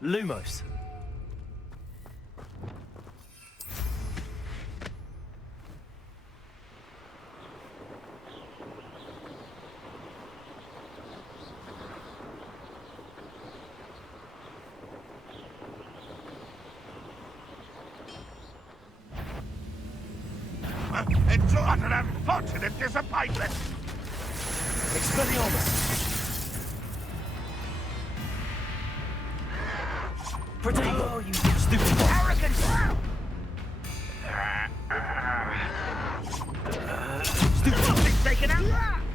Lumos. It's utter unfortunate disappointment! Expelliarmus. Protego, you stupid arrogant! stupid Taken out!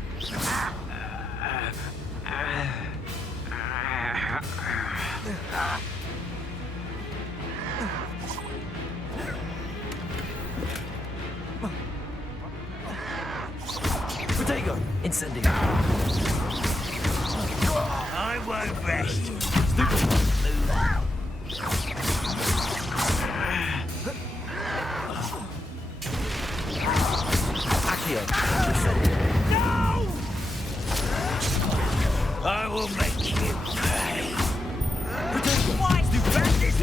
Incendio. I won't rest. Accio. Incendio. I will make you pay. Why stupendous?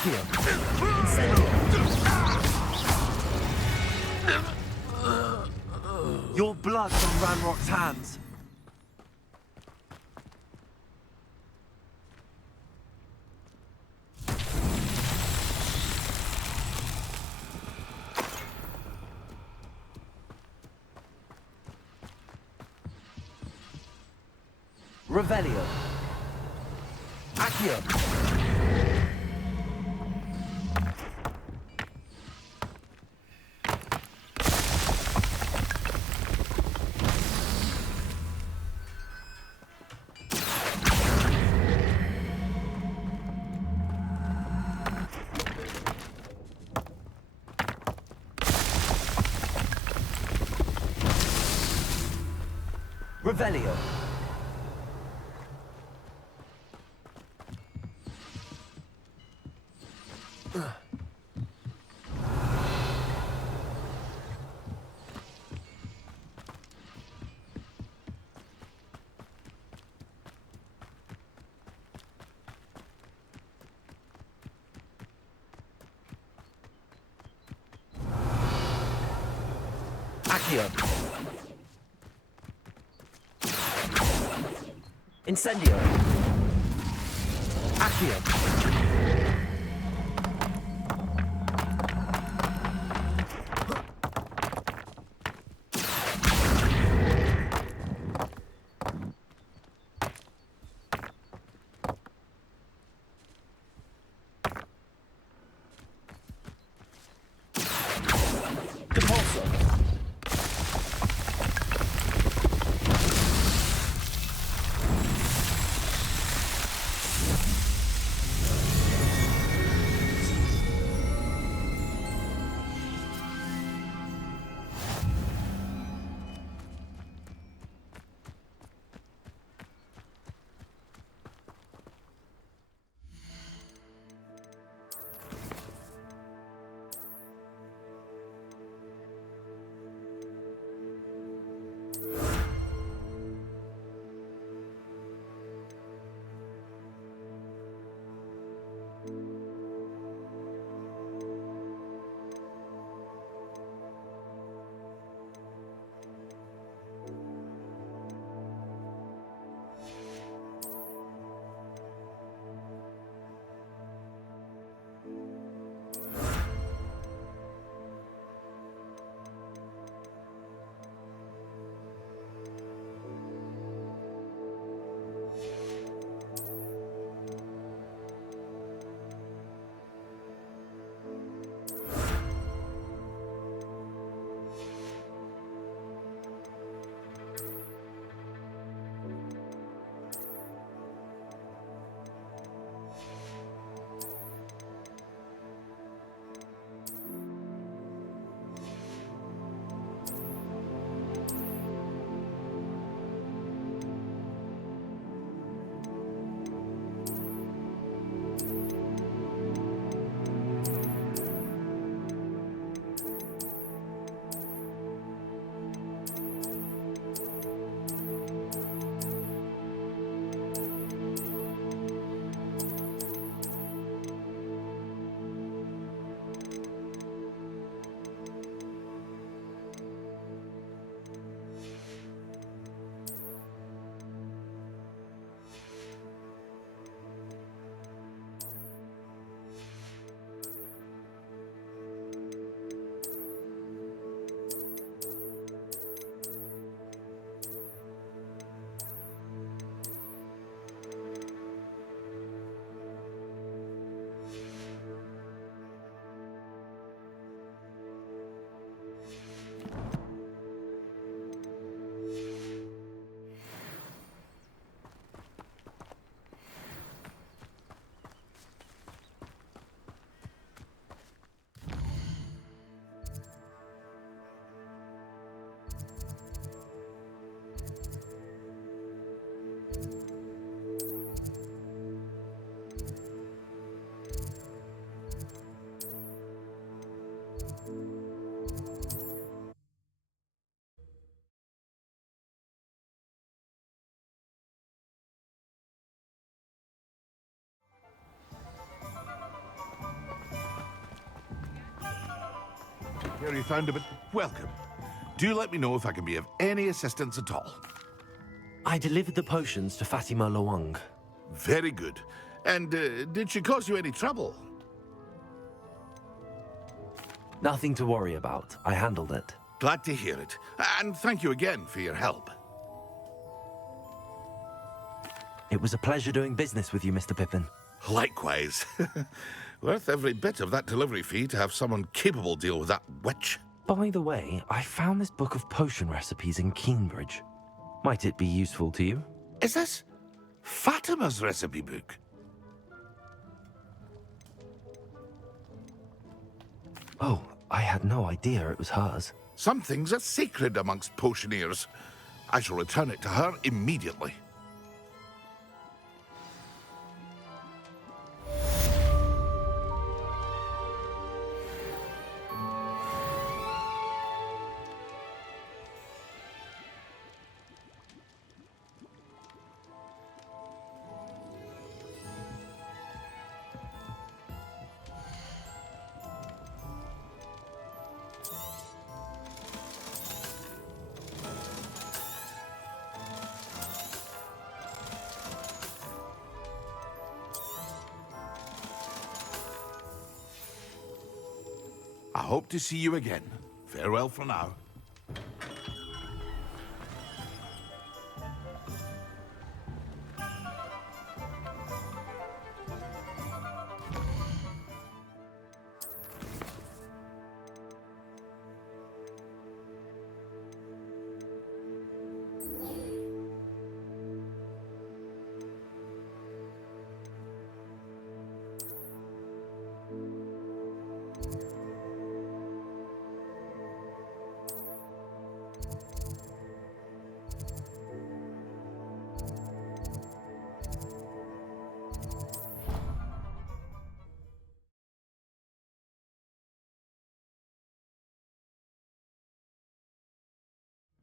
Accio. Incendio. Your blood's on Ranrock's hands. Revelio. Accio. Revelio. Accio. Incendio. Accio. Compulso. Here you found a bit. Welcome. Do let me know if I can be of any assistance at all. I delivered the potions to Fatima Lawang. Very good. And did she cause you any trouble? Nothing to worry about. I handled it. Glad to hear it. And thank you again for your help. It was a pleasure doing business with you, Mr. Pippin. Likewise. Worth every bit of that delivery fee to have someone capable deal with that witch. By the way, I found this book of potion recipes in Keenbridge. Might it be useful to you? Is this Fatima's recipe book? Oh, I had no idea it was hers. Some things are sacred amongst potioneers. I shall return it to her immediately. I hope to see you again. Farewell for now.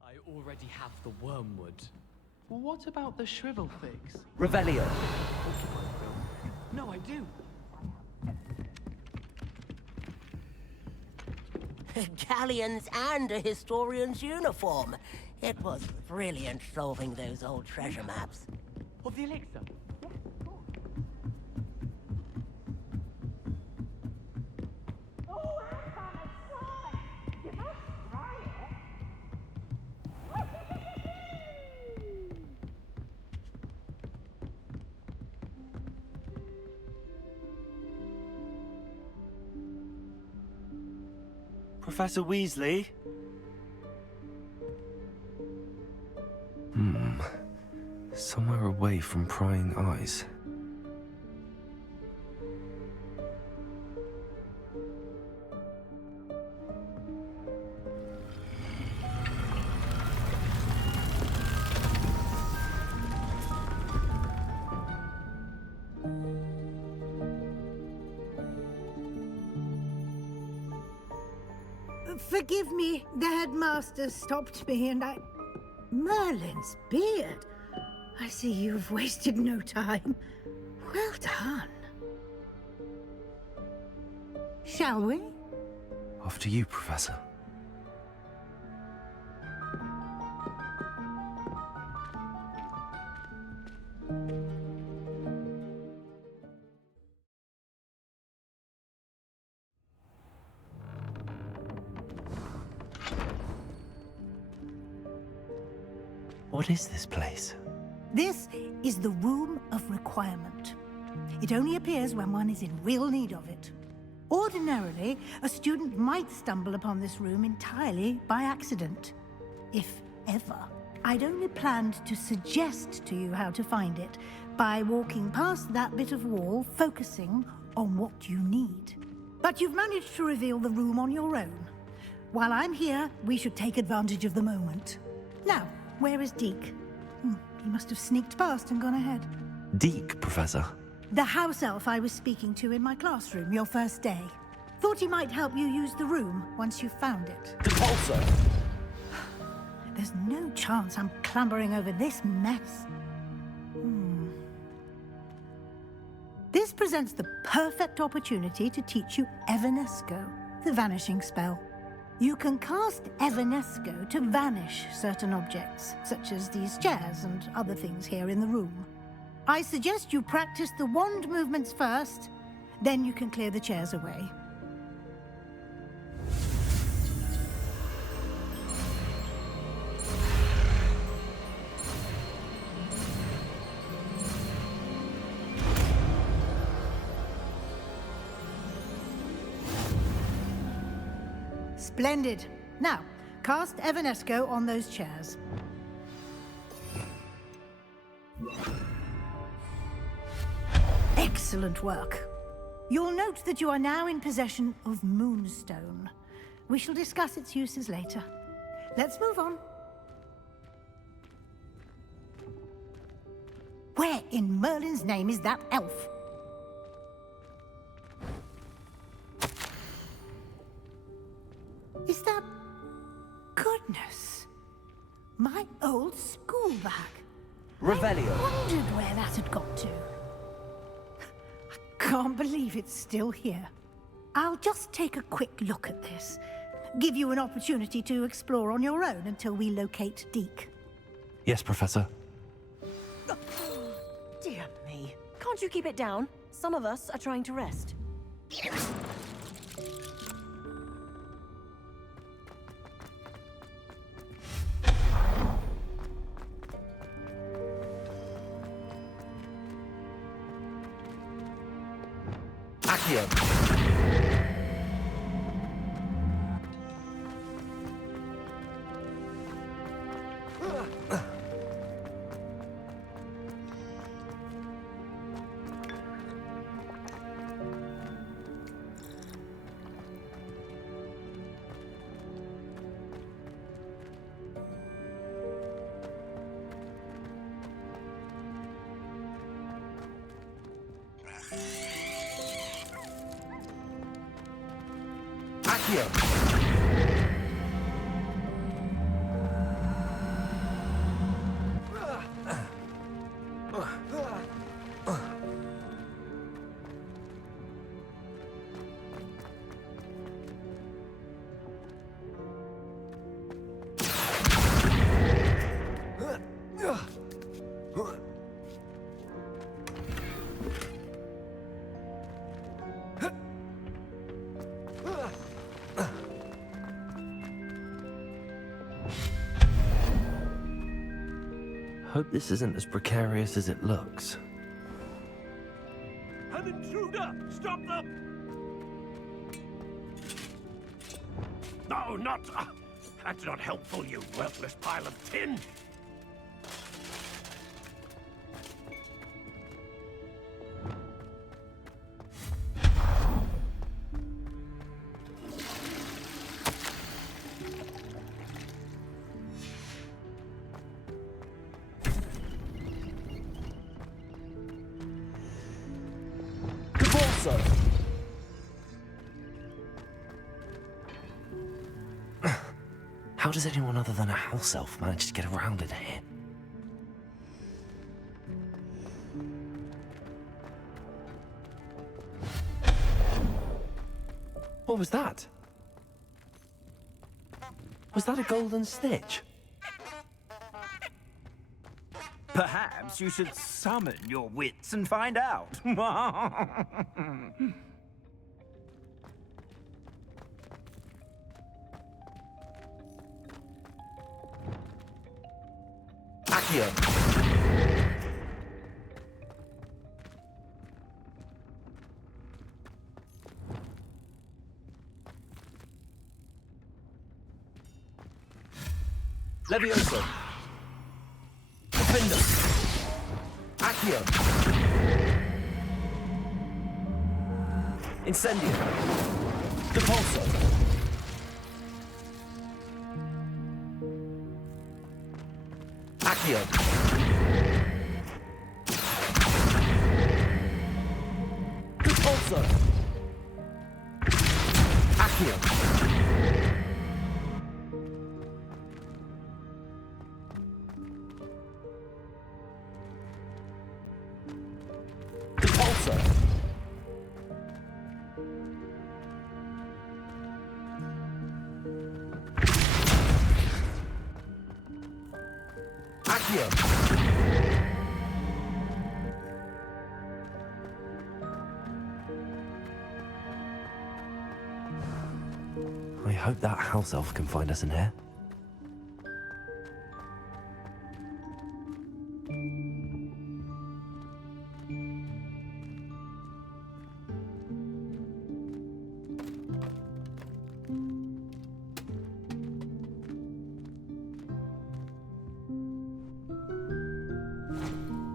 I already have the wormwood. What about the shrivel figs? Revelio. No, I do. Galleons and a historian's uniform. It was brilliant solving those old treasure maps. Of the elixir? Professor Weasley? Somewhere away from prying eyes. Forgive me, the headmaster stopped me and I... Merlin's beard. I see you've wasted no time. Well done. Shall we? After you, Professor. What is this place? This is the Room of Requirement. It only appears when one is in real need of it. Ordinarily, a student might stumble upon this room entirely by accident. If ever. I'd only planned to suggest to you how to find it by walking past that bit of wall, focusing on what you need. But you've managed to reveal the room on your own. While I'm here, we should take advantage of the moment. Now, where is Deke? He must have sneaked past and gone ahead. Deke, Professor. The house elf I was speaking to in my classroom your first day. Thought he might help you use the room once you've found it. Depulso! There's no chance I'm clambering over this mess. This presents the perfect opportunity to teach you Evanesco, the vanishing spell. You can cast Evanesco to vanish certain objects, such as these chairs and other things here in the room. I suggest you practice the wand movements first, then you can clear the chairs away. Splendid. Now, cast Evanesco on those chairs. Excellent work. You'll note that you are now in possession of Moonstone. We shall discuss its uses later. Let's move on. Where in Merlin's name is that elf? Is that... Goodness. My old school bag. Revelio. I wondered where that had got to. I can't believe it's still here. I'll just take a quick look at this. Give you an opportunity to explore on your own until we locate Deke. Yes, Professor. Dear me. Can't you keep it down? Some of us are trying to rest. Accio. Hope this isn't as precarious as it looks. An intruder! Stop them! No, not... that's not helpful, you worthless pile of tin! How does anyone other than a house elf manage to get around in here? What was that? Was that a golden snitch? Perhaps you should summon your wits and find out. Accio. Levioso. Defender. Accio. Incendio. Depulso. Accio. Depulso. Accio. Repulsor. Accio. I hope that house elf can find us in here.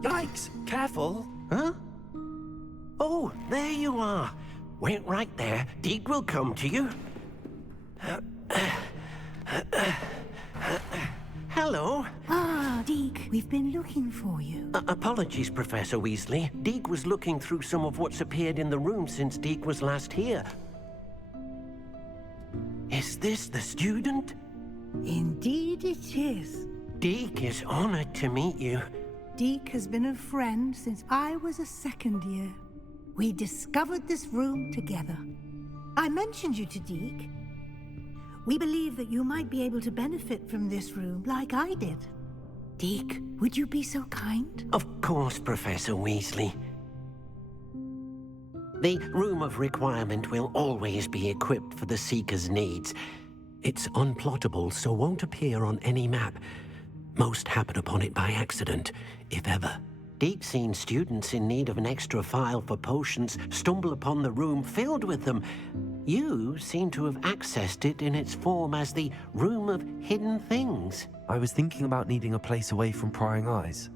Yikes! Careful! Huh? Oh, there you are. Wait right there. Deke will come to you. Hello. Ah, Deke, we've been looking for you. Apologies, Professor Weasley. Deke was looking through some of what's appeared in the room since Deke was last here. Is this the student? Indeed it is. Deke is honored to meet you. Deke has been a friend since I was a second year. We discovered this room together. I mentioned you to Deke. We believe that you might be able to benefit from this room like I did. Deke, would you be so kind? Of course, Professor Weasley. The Room of Requirement will always be equipped for the Seeker's needs. It's unplottable, so won't appear on any map. Most happen upon it by accident, if ever. Deke's seen students in need of an extra file for potions stumble upon the room filled with them. You seem to have accessed it in its form as the Room of Hidden Things. I was thinking about needing a place away from prying eyes.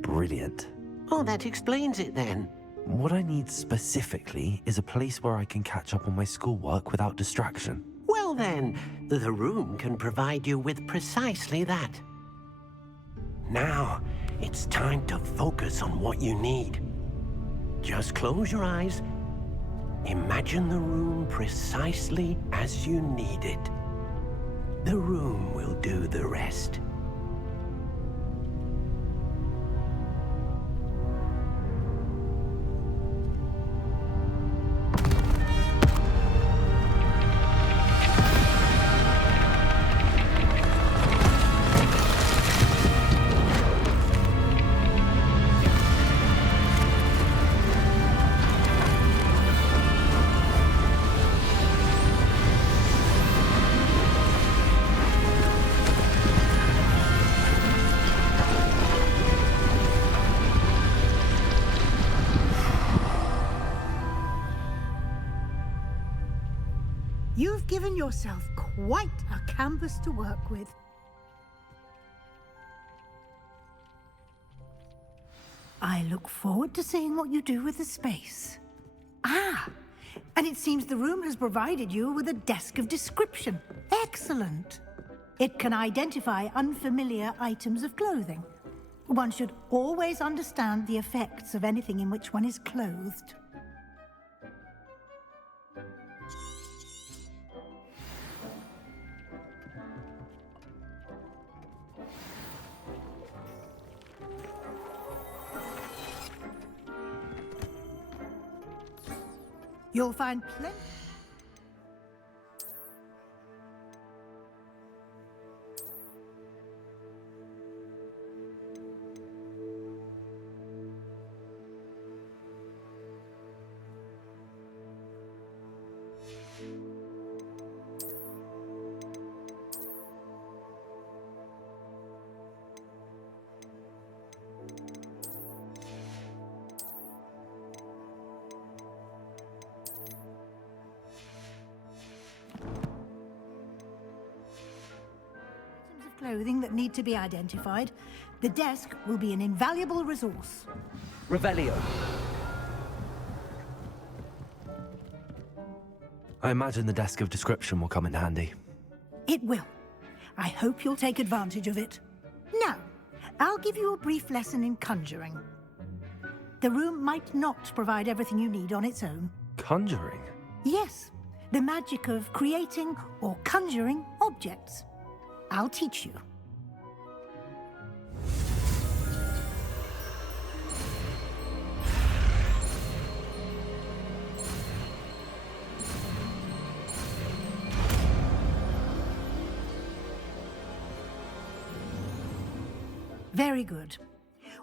Brilliant. Oh, that explains it then. What I need specifically is a place where I can catch up on my schoolwork without distraction. Well then, the room can provide you with precisely that. Now, it's time to focus on what you need. Just close your eyes. Imagine the room precisely as you need it. The room will do the rest. You've given yourself quite a canvas to work with. I look forward to seeing what you do with the space. Ah, and it seems the room has provided you with a desk of description. Excellent. It can identify unfamiliar items of clothing. One should always understand the effects of anything in which one is clothed. You'll find plenty. Clothing that need to be identified. The desk will be an invaluable resource. Revelio. I imagine the desk of description will come in handy. It will. I hope you'll take advantage of it. Now, I'll give you a brief lesson in conjuring. The room might not provide everything you need on its own. Conjuring? Yes, the magic of creating or conjuring objects. I'll teach you. Very good.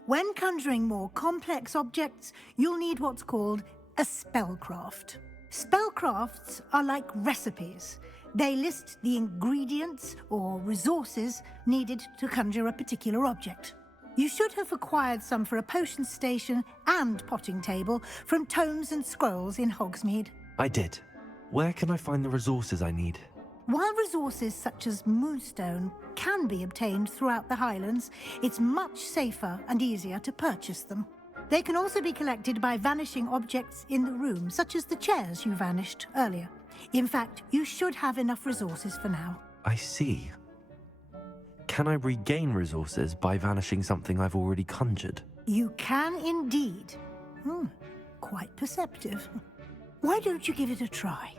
When conjuring more complex objects, you'll need what's called a spellcraft. Spellcrafts are like recipes. They list the ingredients or resources needed to conjure a particular object. You should have acquired some for a potion station and potting table from tomes and scrolls in Hogsmeade. I did. Where can I find the resources I need? While resources such as moonstone can be obtained throughout the Highlands, it's much safer and easier to purchase them. They can also be collected by vanishing objects in the room, such as the chairs you vanished earlier. In fact, you should have enough resources for now. I see. Can I regain resources by vanishing something I've already conjured? You can indeed. Quite perceptive. Why don't you give it a try?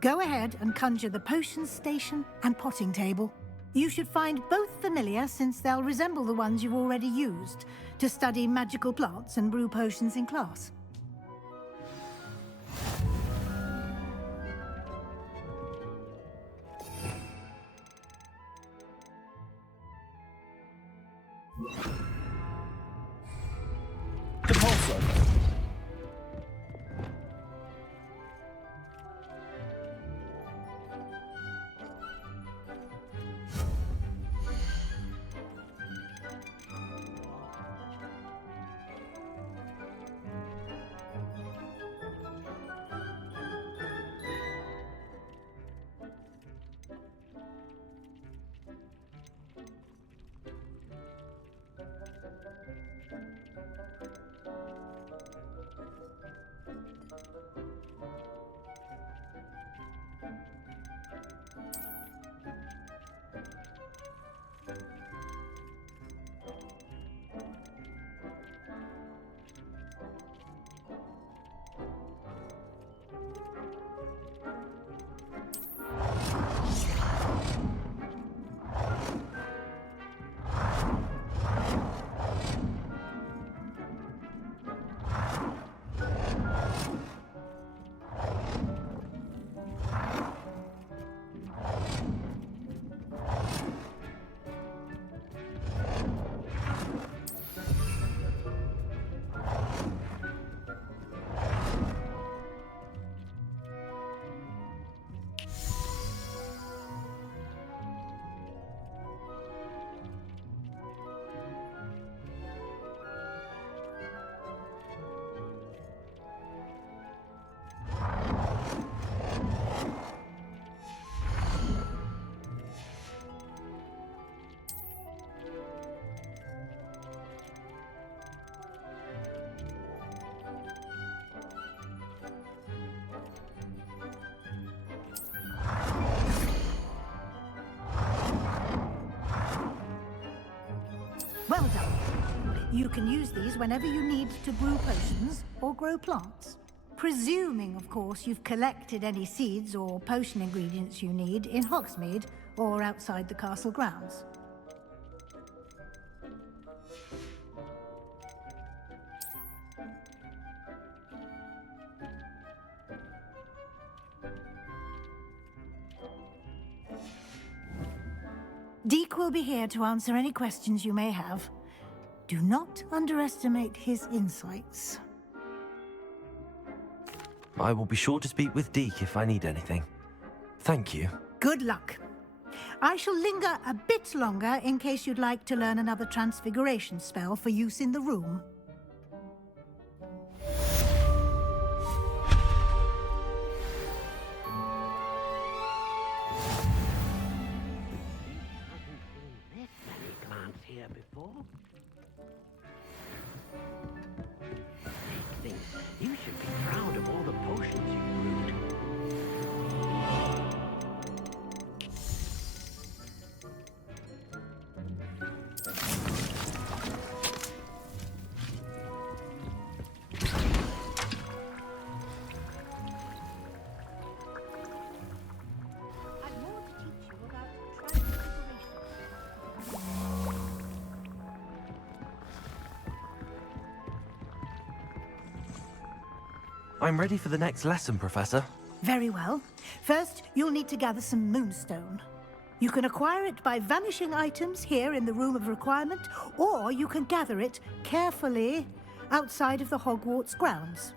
Go ahead and conjure the potion station and potting table. You should find both familiar, since they'll resemble the ones you've already used to study magical plants and brew potions in class. Well done. You can use these whenever you need to brew potions or grow plants. Presuming, of course, you've collected any seeds or potion ingredients you need in Hogsmeade or outside the castle grounds. Deke will be here to answer any questions you may have. Do not underestimate his insights. I will be sure to speak with Deke if I need anything. Thank you. Good luck. I shall linger a bit longer in case you'd like to learn another transfiguration spell for use in the room. You should be proud of all the potions you brewed. I'm ready for the next lesson, Professor. Very well. First, you'll need to gather some moonstone. You can acquire it by vanishing items here in the Room of Requirement, or you can gather it carefully outside of the Hogwarts grounds.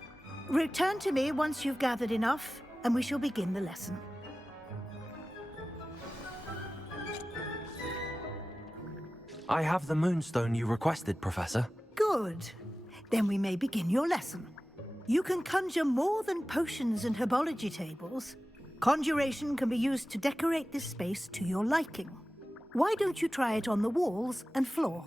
Return to me once you've gathered enough, and we shall begin the lesson. I have the moonstone you requested, Professor. Good. Then we may begin your lesson. You can conjure more than potions and herbology tables. Conjuration can be used to decorate this space to your liking. Why don't you try it on the walls and floor?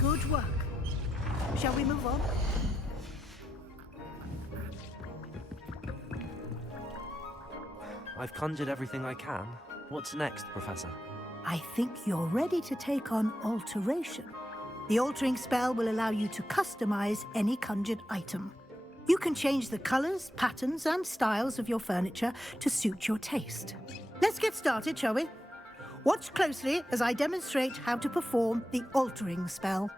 Good work. Shall we move on? I've conjured everything I can. What's next, Professor? I think you're ready to take on alteration. The altering spell will allow you to customize any conjured item. You can change the colors, patterns, and styles of your furniture to suit your taste. Let's get started, shall we? Watch closely as I demonstrate how to perform the altering spell.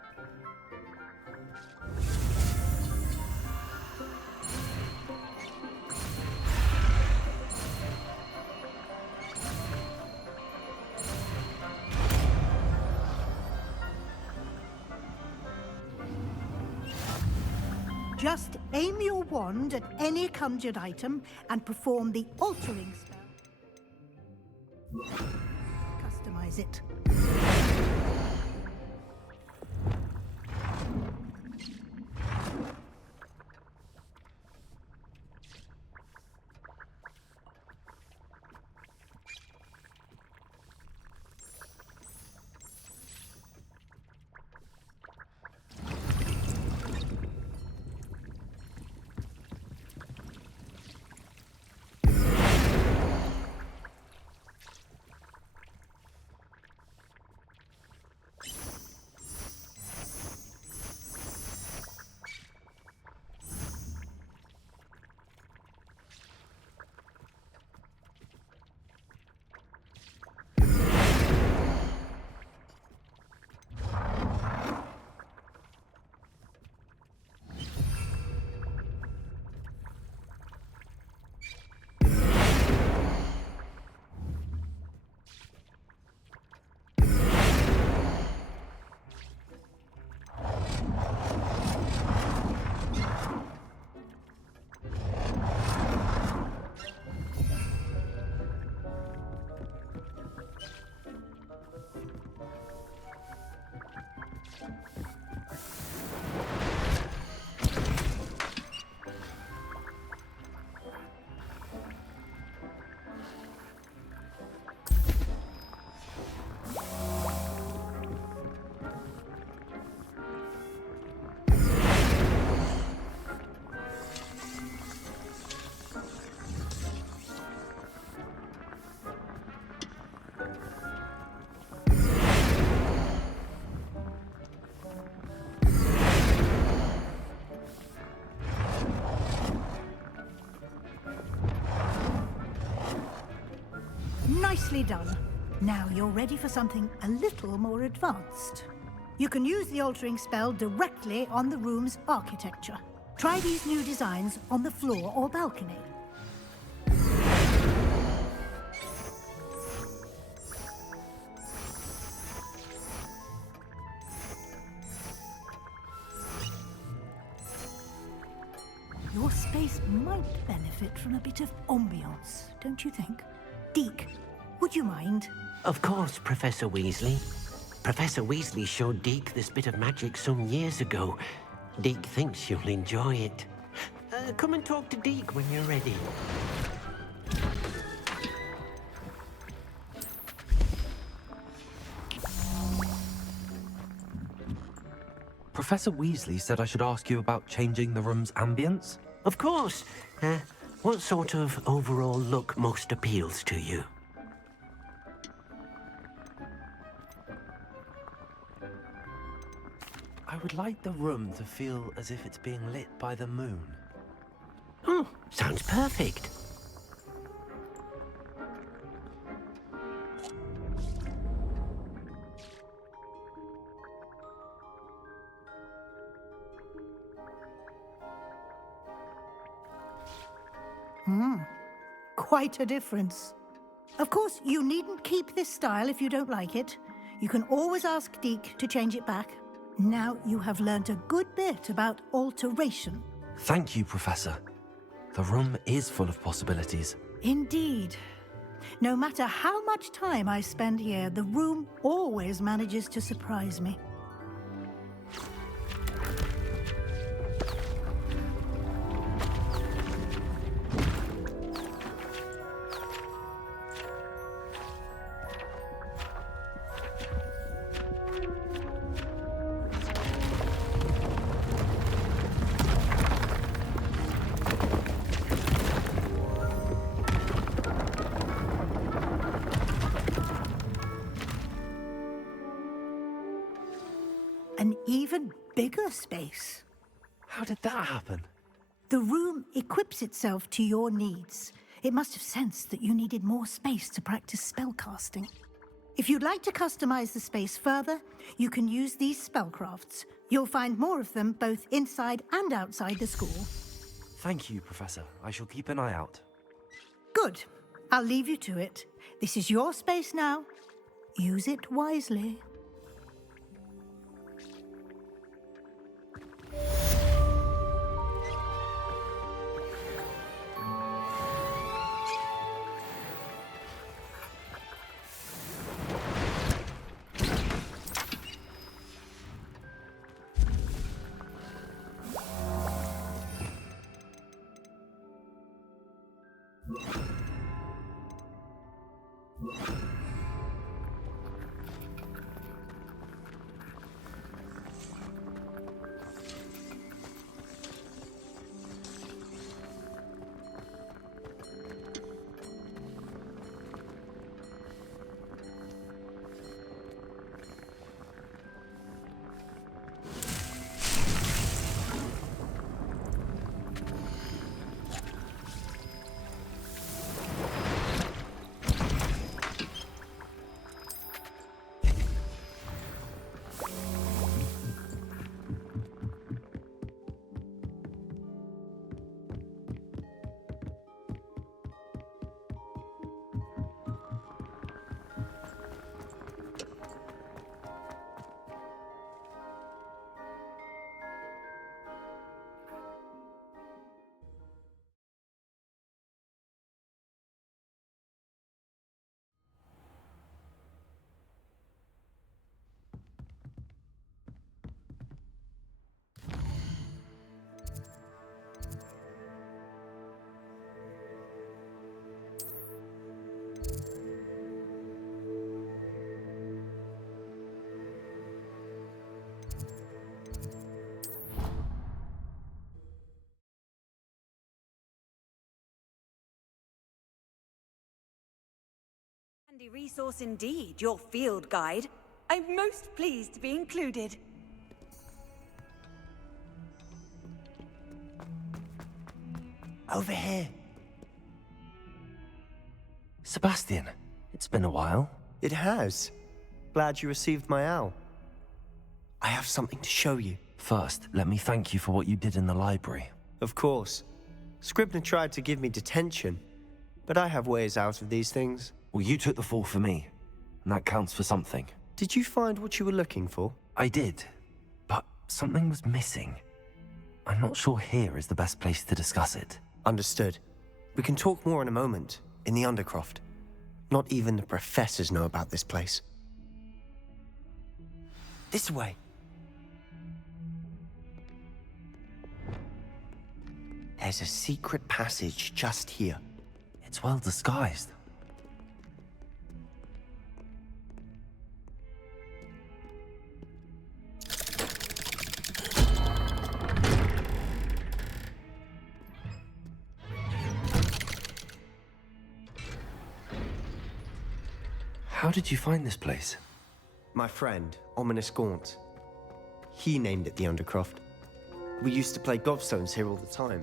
Just aim your wand at any conjured item and perform the altering spell. Customize it. Nicely done. Now you're ready for something a little more advanced. You can use the altering spell directly on the room's architecture. Try these new designs on the floor or balcony. Your space might benefit from a bit of ambiance, don't you think? Deke, would you mind? Of course, Professor Weasley. Professor Weasley showed Deke this bit of magic some years ago. Deke thinks you'll enjoy it. Come and talk to Deke when you're ready. Professor Weasley said I should ask you about changing the room's ambience? Of course. What sort of overall look most appeals to you? I would like the room to feel as if it's being lit by the moon. Oh, sounds perfect. Quite a difference. Of course, you needn't keep this style if you don't like it. You can always ask Deke to change it back. Now you have learnt a good bit about alteration. Thank you, Professor. The room is full of possibilities. Indeed. No matter how much time I spend here, the room always manages to surprise me. An even bigger space. How did that happen? The room equips itself to your needs. It must have sensed that you needed more space to practice spellcasting. If you'd like to customize the space further, you can use these spellcrafts. You'll find more of them both inside and outside the school. Thank you, Professor. I shall keep an eye out. Good. I'll leave you to it. This is your space now. Use it wisely. Handy resource indeed, your field guide. I'm most pleased to be included. Over here. Sebastian, It's been a while. It has. Glad you received my owl. I have something to show you. First, let me thank you for what you did in the library. Of course. Scribner tried to give me detention, but I have ways out of these things. Well, you took the fall for me, and that counts for something. Did you find what you were looking for? I did, but something was missing. I'm not sure here is the best place to discuss it. Understood. We can talk more in a moment, in the Undercroft. Not even the professors know about this place. This way. There's a secret passage just here. It's well disguised. How did you find this place? My friend, Ominous Gaunt. He named it the Undercroft. We used to play gobstones here all the time.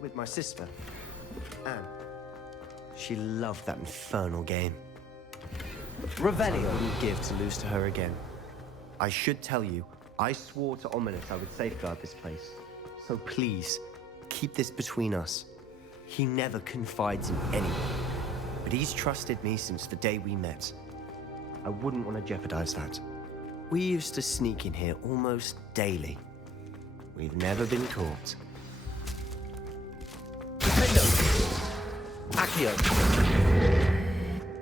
With my sister, Anne. She loved that infernal game. Revelio. I wouldn't give to lose to her again. I should tell you, I swore to Ominous I would safeguard this place. So please, keep this between us. He never confides in anyone. But he's trusted me since the day we met. I wouldn't want to jeopardize that. We used to sneak in here almost daily. We've never been caught. Accio!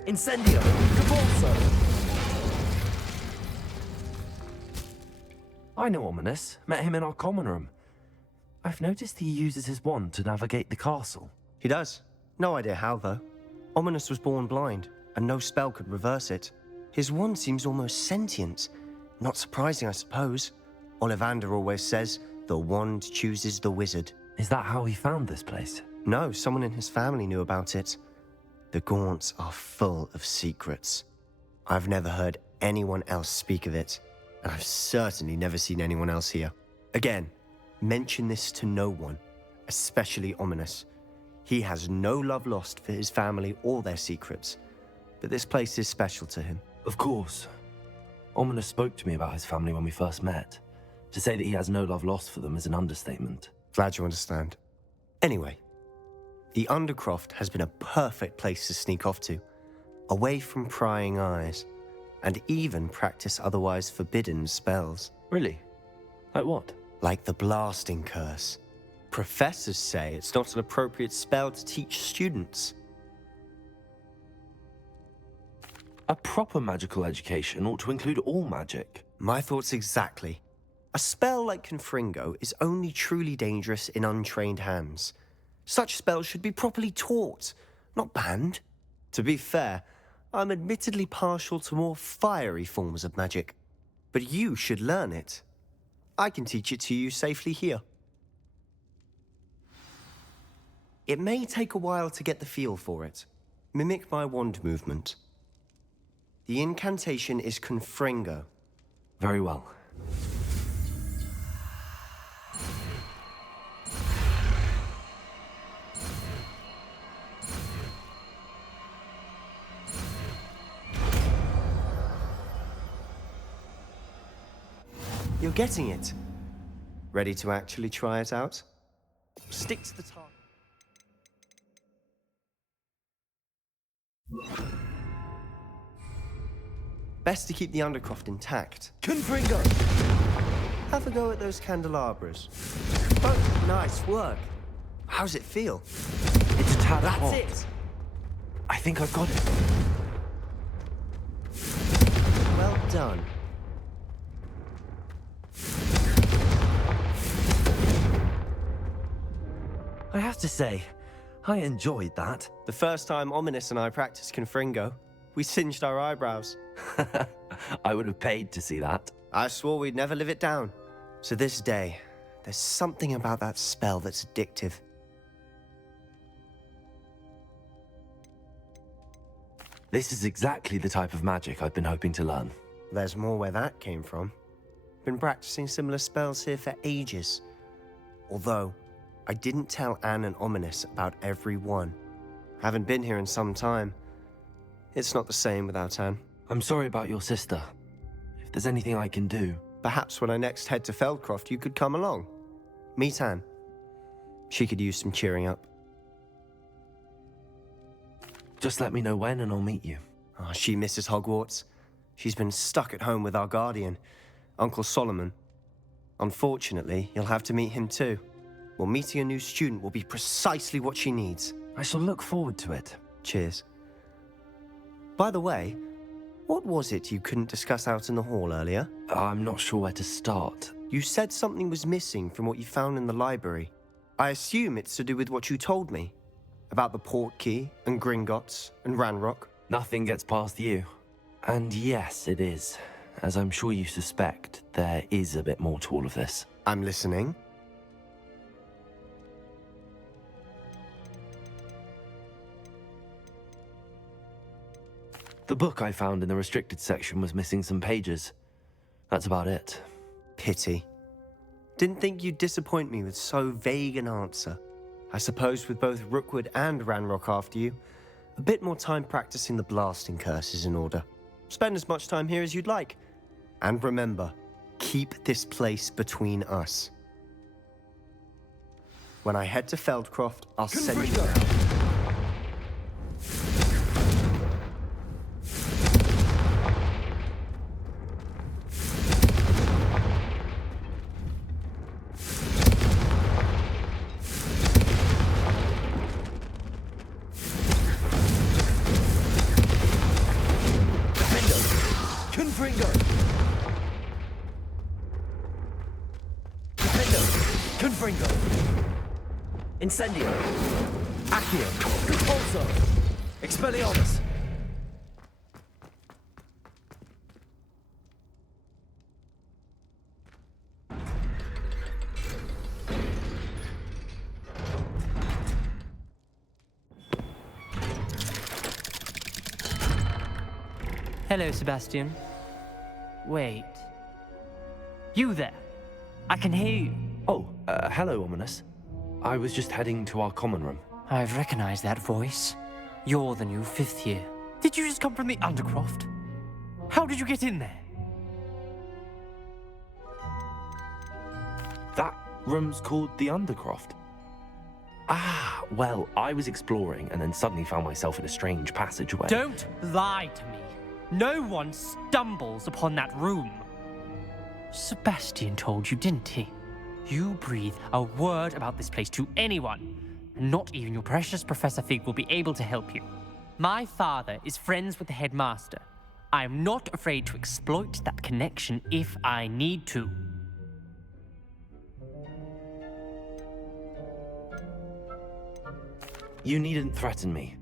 Incendio! Convulso! I know Ominous. Met him in our common room. I've noticed he uses his wand to navigate the castle. He does. No idea how, though. Ominous was born blind, and no spell could reverse it. His wand seems almost sentient. Not surprising, I suppose. Ollivander always says, the wand chooses the wizard. Is that how he found this place? No, someone in his family knew about it. The Gaunts are full of secrets. I've never heard anyone else speak of it, and I've certainly never seen anyone else here. Again, mention this to no one, especially Ominous. He has no love lost for his family or their secrets, but this place is special to him. Of course. Ominous spoke to me about his family when we first met. To say that he has no love lost for them is an understatement. Glad you understand. Anyway, the Undercroft has been a perfect place to sneak off to, away from prying eyes, and even practice otherwise forbidden spells. Really? Like what? Like the blasting curse. Professors say it's not an appropriate spell to teach students. A proper magical education ought to include all magic. My thoughts exactly. A spell like Confringo is only truly dangerous in untrained hands. Such spells should be properly taught, not banned. To be fair, I'm admittedly partial to more fiery forms of magic. But you should learn it. I can teach it to you safely here. It may take a while to get the feel for it. Mimic my wand movement. The incantation is Confringo. Very well. You're getting it. Ready to actually try it out? Stick to the target. Best to keep the Undercroft intact. Confringo! Have a go at those candelabras. Oh, nice work. How's it feel? It's a tad hot. That's it. I think I've got it. Well done. I have to say, I enjoyed that. The first time Ominous and I practiced Confringo, we singed our eyebrows. I would have paid to see that. I swore we'd never live it down. To this day, there's something about that spell that's addictive. This is exactly the type of magic I've been hoping to learn. There's more where that came from. Been practicing similar spells here for ages. Although, I didn't tell Anne and Ominous about every one. Haven't been here in some time. It's not the same without Anne. I'm sorry about your sister. If there's anything I can do... Perhaps when I next head to Feldcroft, you could come along. Meet Anne. She could use some cheering up. Just let me know when and I'll meet you. Oh, she misses Hogwarts. She's been stuck at home with our guardian, Uncle Solomon. Unfortunately, you'll have to meet him too. Well, meeting a new student will be precisely what she needs. I shall look forward to it. Cheers. By the way, what was it you couldn't discuss out in the hall earlier? I'm not sure where to start. You said something was missing from what you found in the library. I assume it's to do with what you told me. About the Portkey, and Gringotts, and Ranrock. Nothing gets past you. And yes, it is. As I'm sure you suspect, there is a bit more to all of this. I'm listening. The book I found in the restricted section was missing some pages. That's about it. Pity. Didn't think you'd disappoint me with so vague an answer. I suppose with both Rookwood and Ranrock after you, a bit more time practicing the blasting curse is in order. Spend as much time here as you'd like. And remember, keep this place between us. When I head to Feldcroft, I'll send you around. Incendio! Accio! Repulso! Expelliarmus! Hello, Sebastian. Wait. You there? I can hear you. Oh, hello, Ominous. I was just heading to our common room. I've recognized that voice. You're the new 5th year. Did you just come from the Undercroft? How did you get in there? That room's called the Undercroft. Ah, well, I was exploring and then suddenly found myself in a strange passageway. Don't lie to me. No one stumbles upon that room. Sebastian told you, didn't he? You breathe a word about this place to anyone, and not even your precious Professor Fig will be able to help you. My father is friends with the headmaster. I am not afraid to exploit that connection if I need to. You needn't threaten me.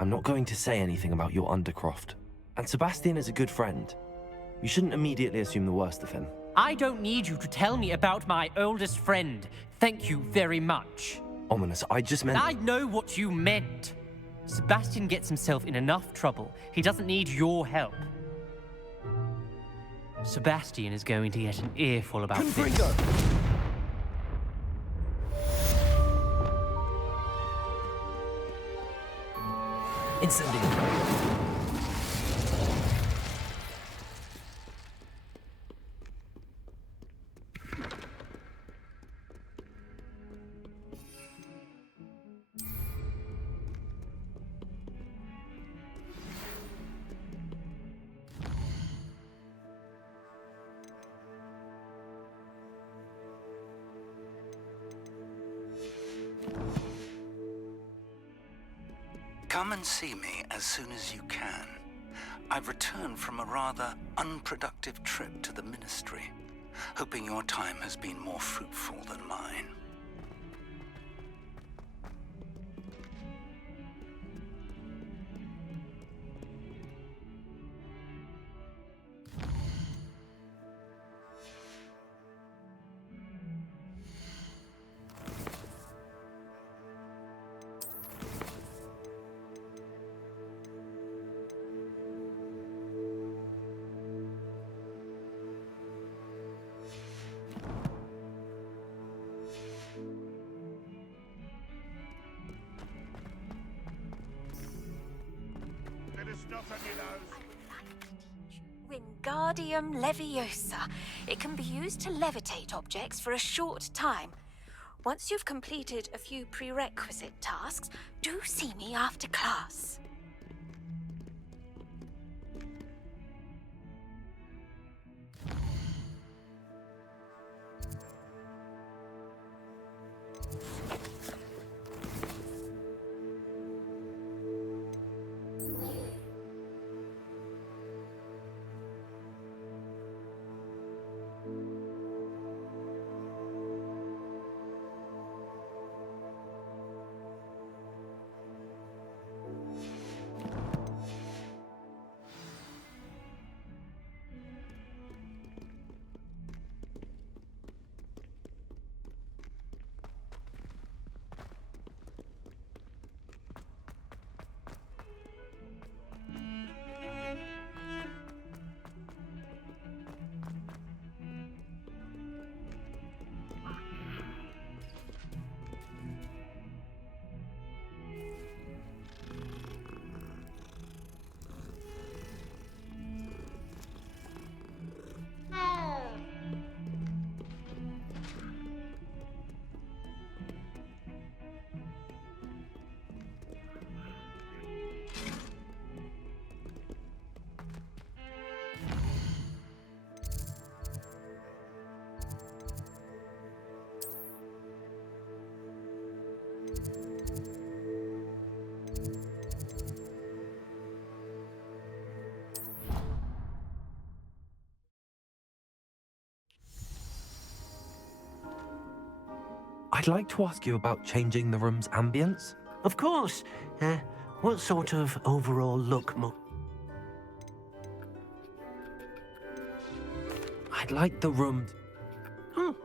I'm not going to say anything about your Undercroft. And Sebastian is a good friend. You shouldn't immediately assume the worst of him. I don't need you to tell me about my oldest friend. Thank you very much. Ominous, I just meant... I know what you meant. Sebastian gets himself in enough trouble. He doesn't need your help. Sebastian is going to get an earful about this. Incendio. Come and see me as soon as you can. I've returned from a rather unproductive trip to the Ministry, hoping your time has been more fruitful than mine. Wingardium Leviosa. It can be used to levitate objects for a short time. Once you've completed a few prerequisite tasks, do see me after class. I'd like to ask you about changing the room's ambience. Of course. What sort of overall look I'd like the room... Oh,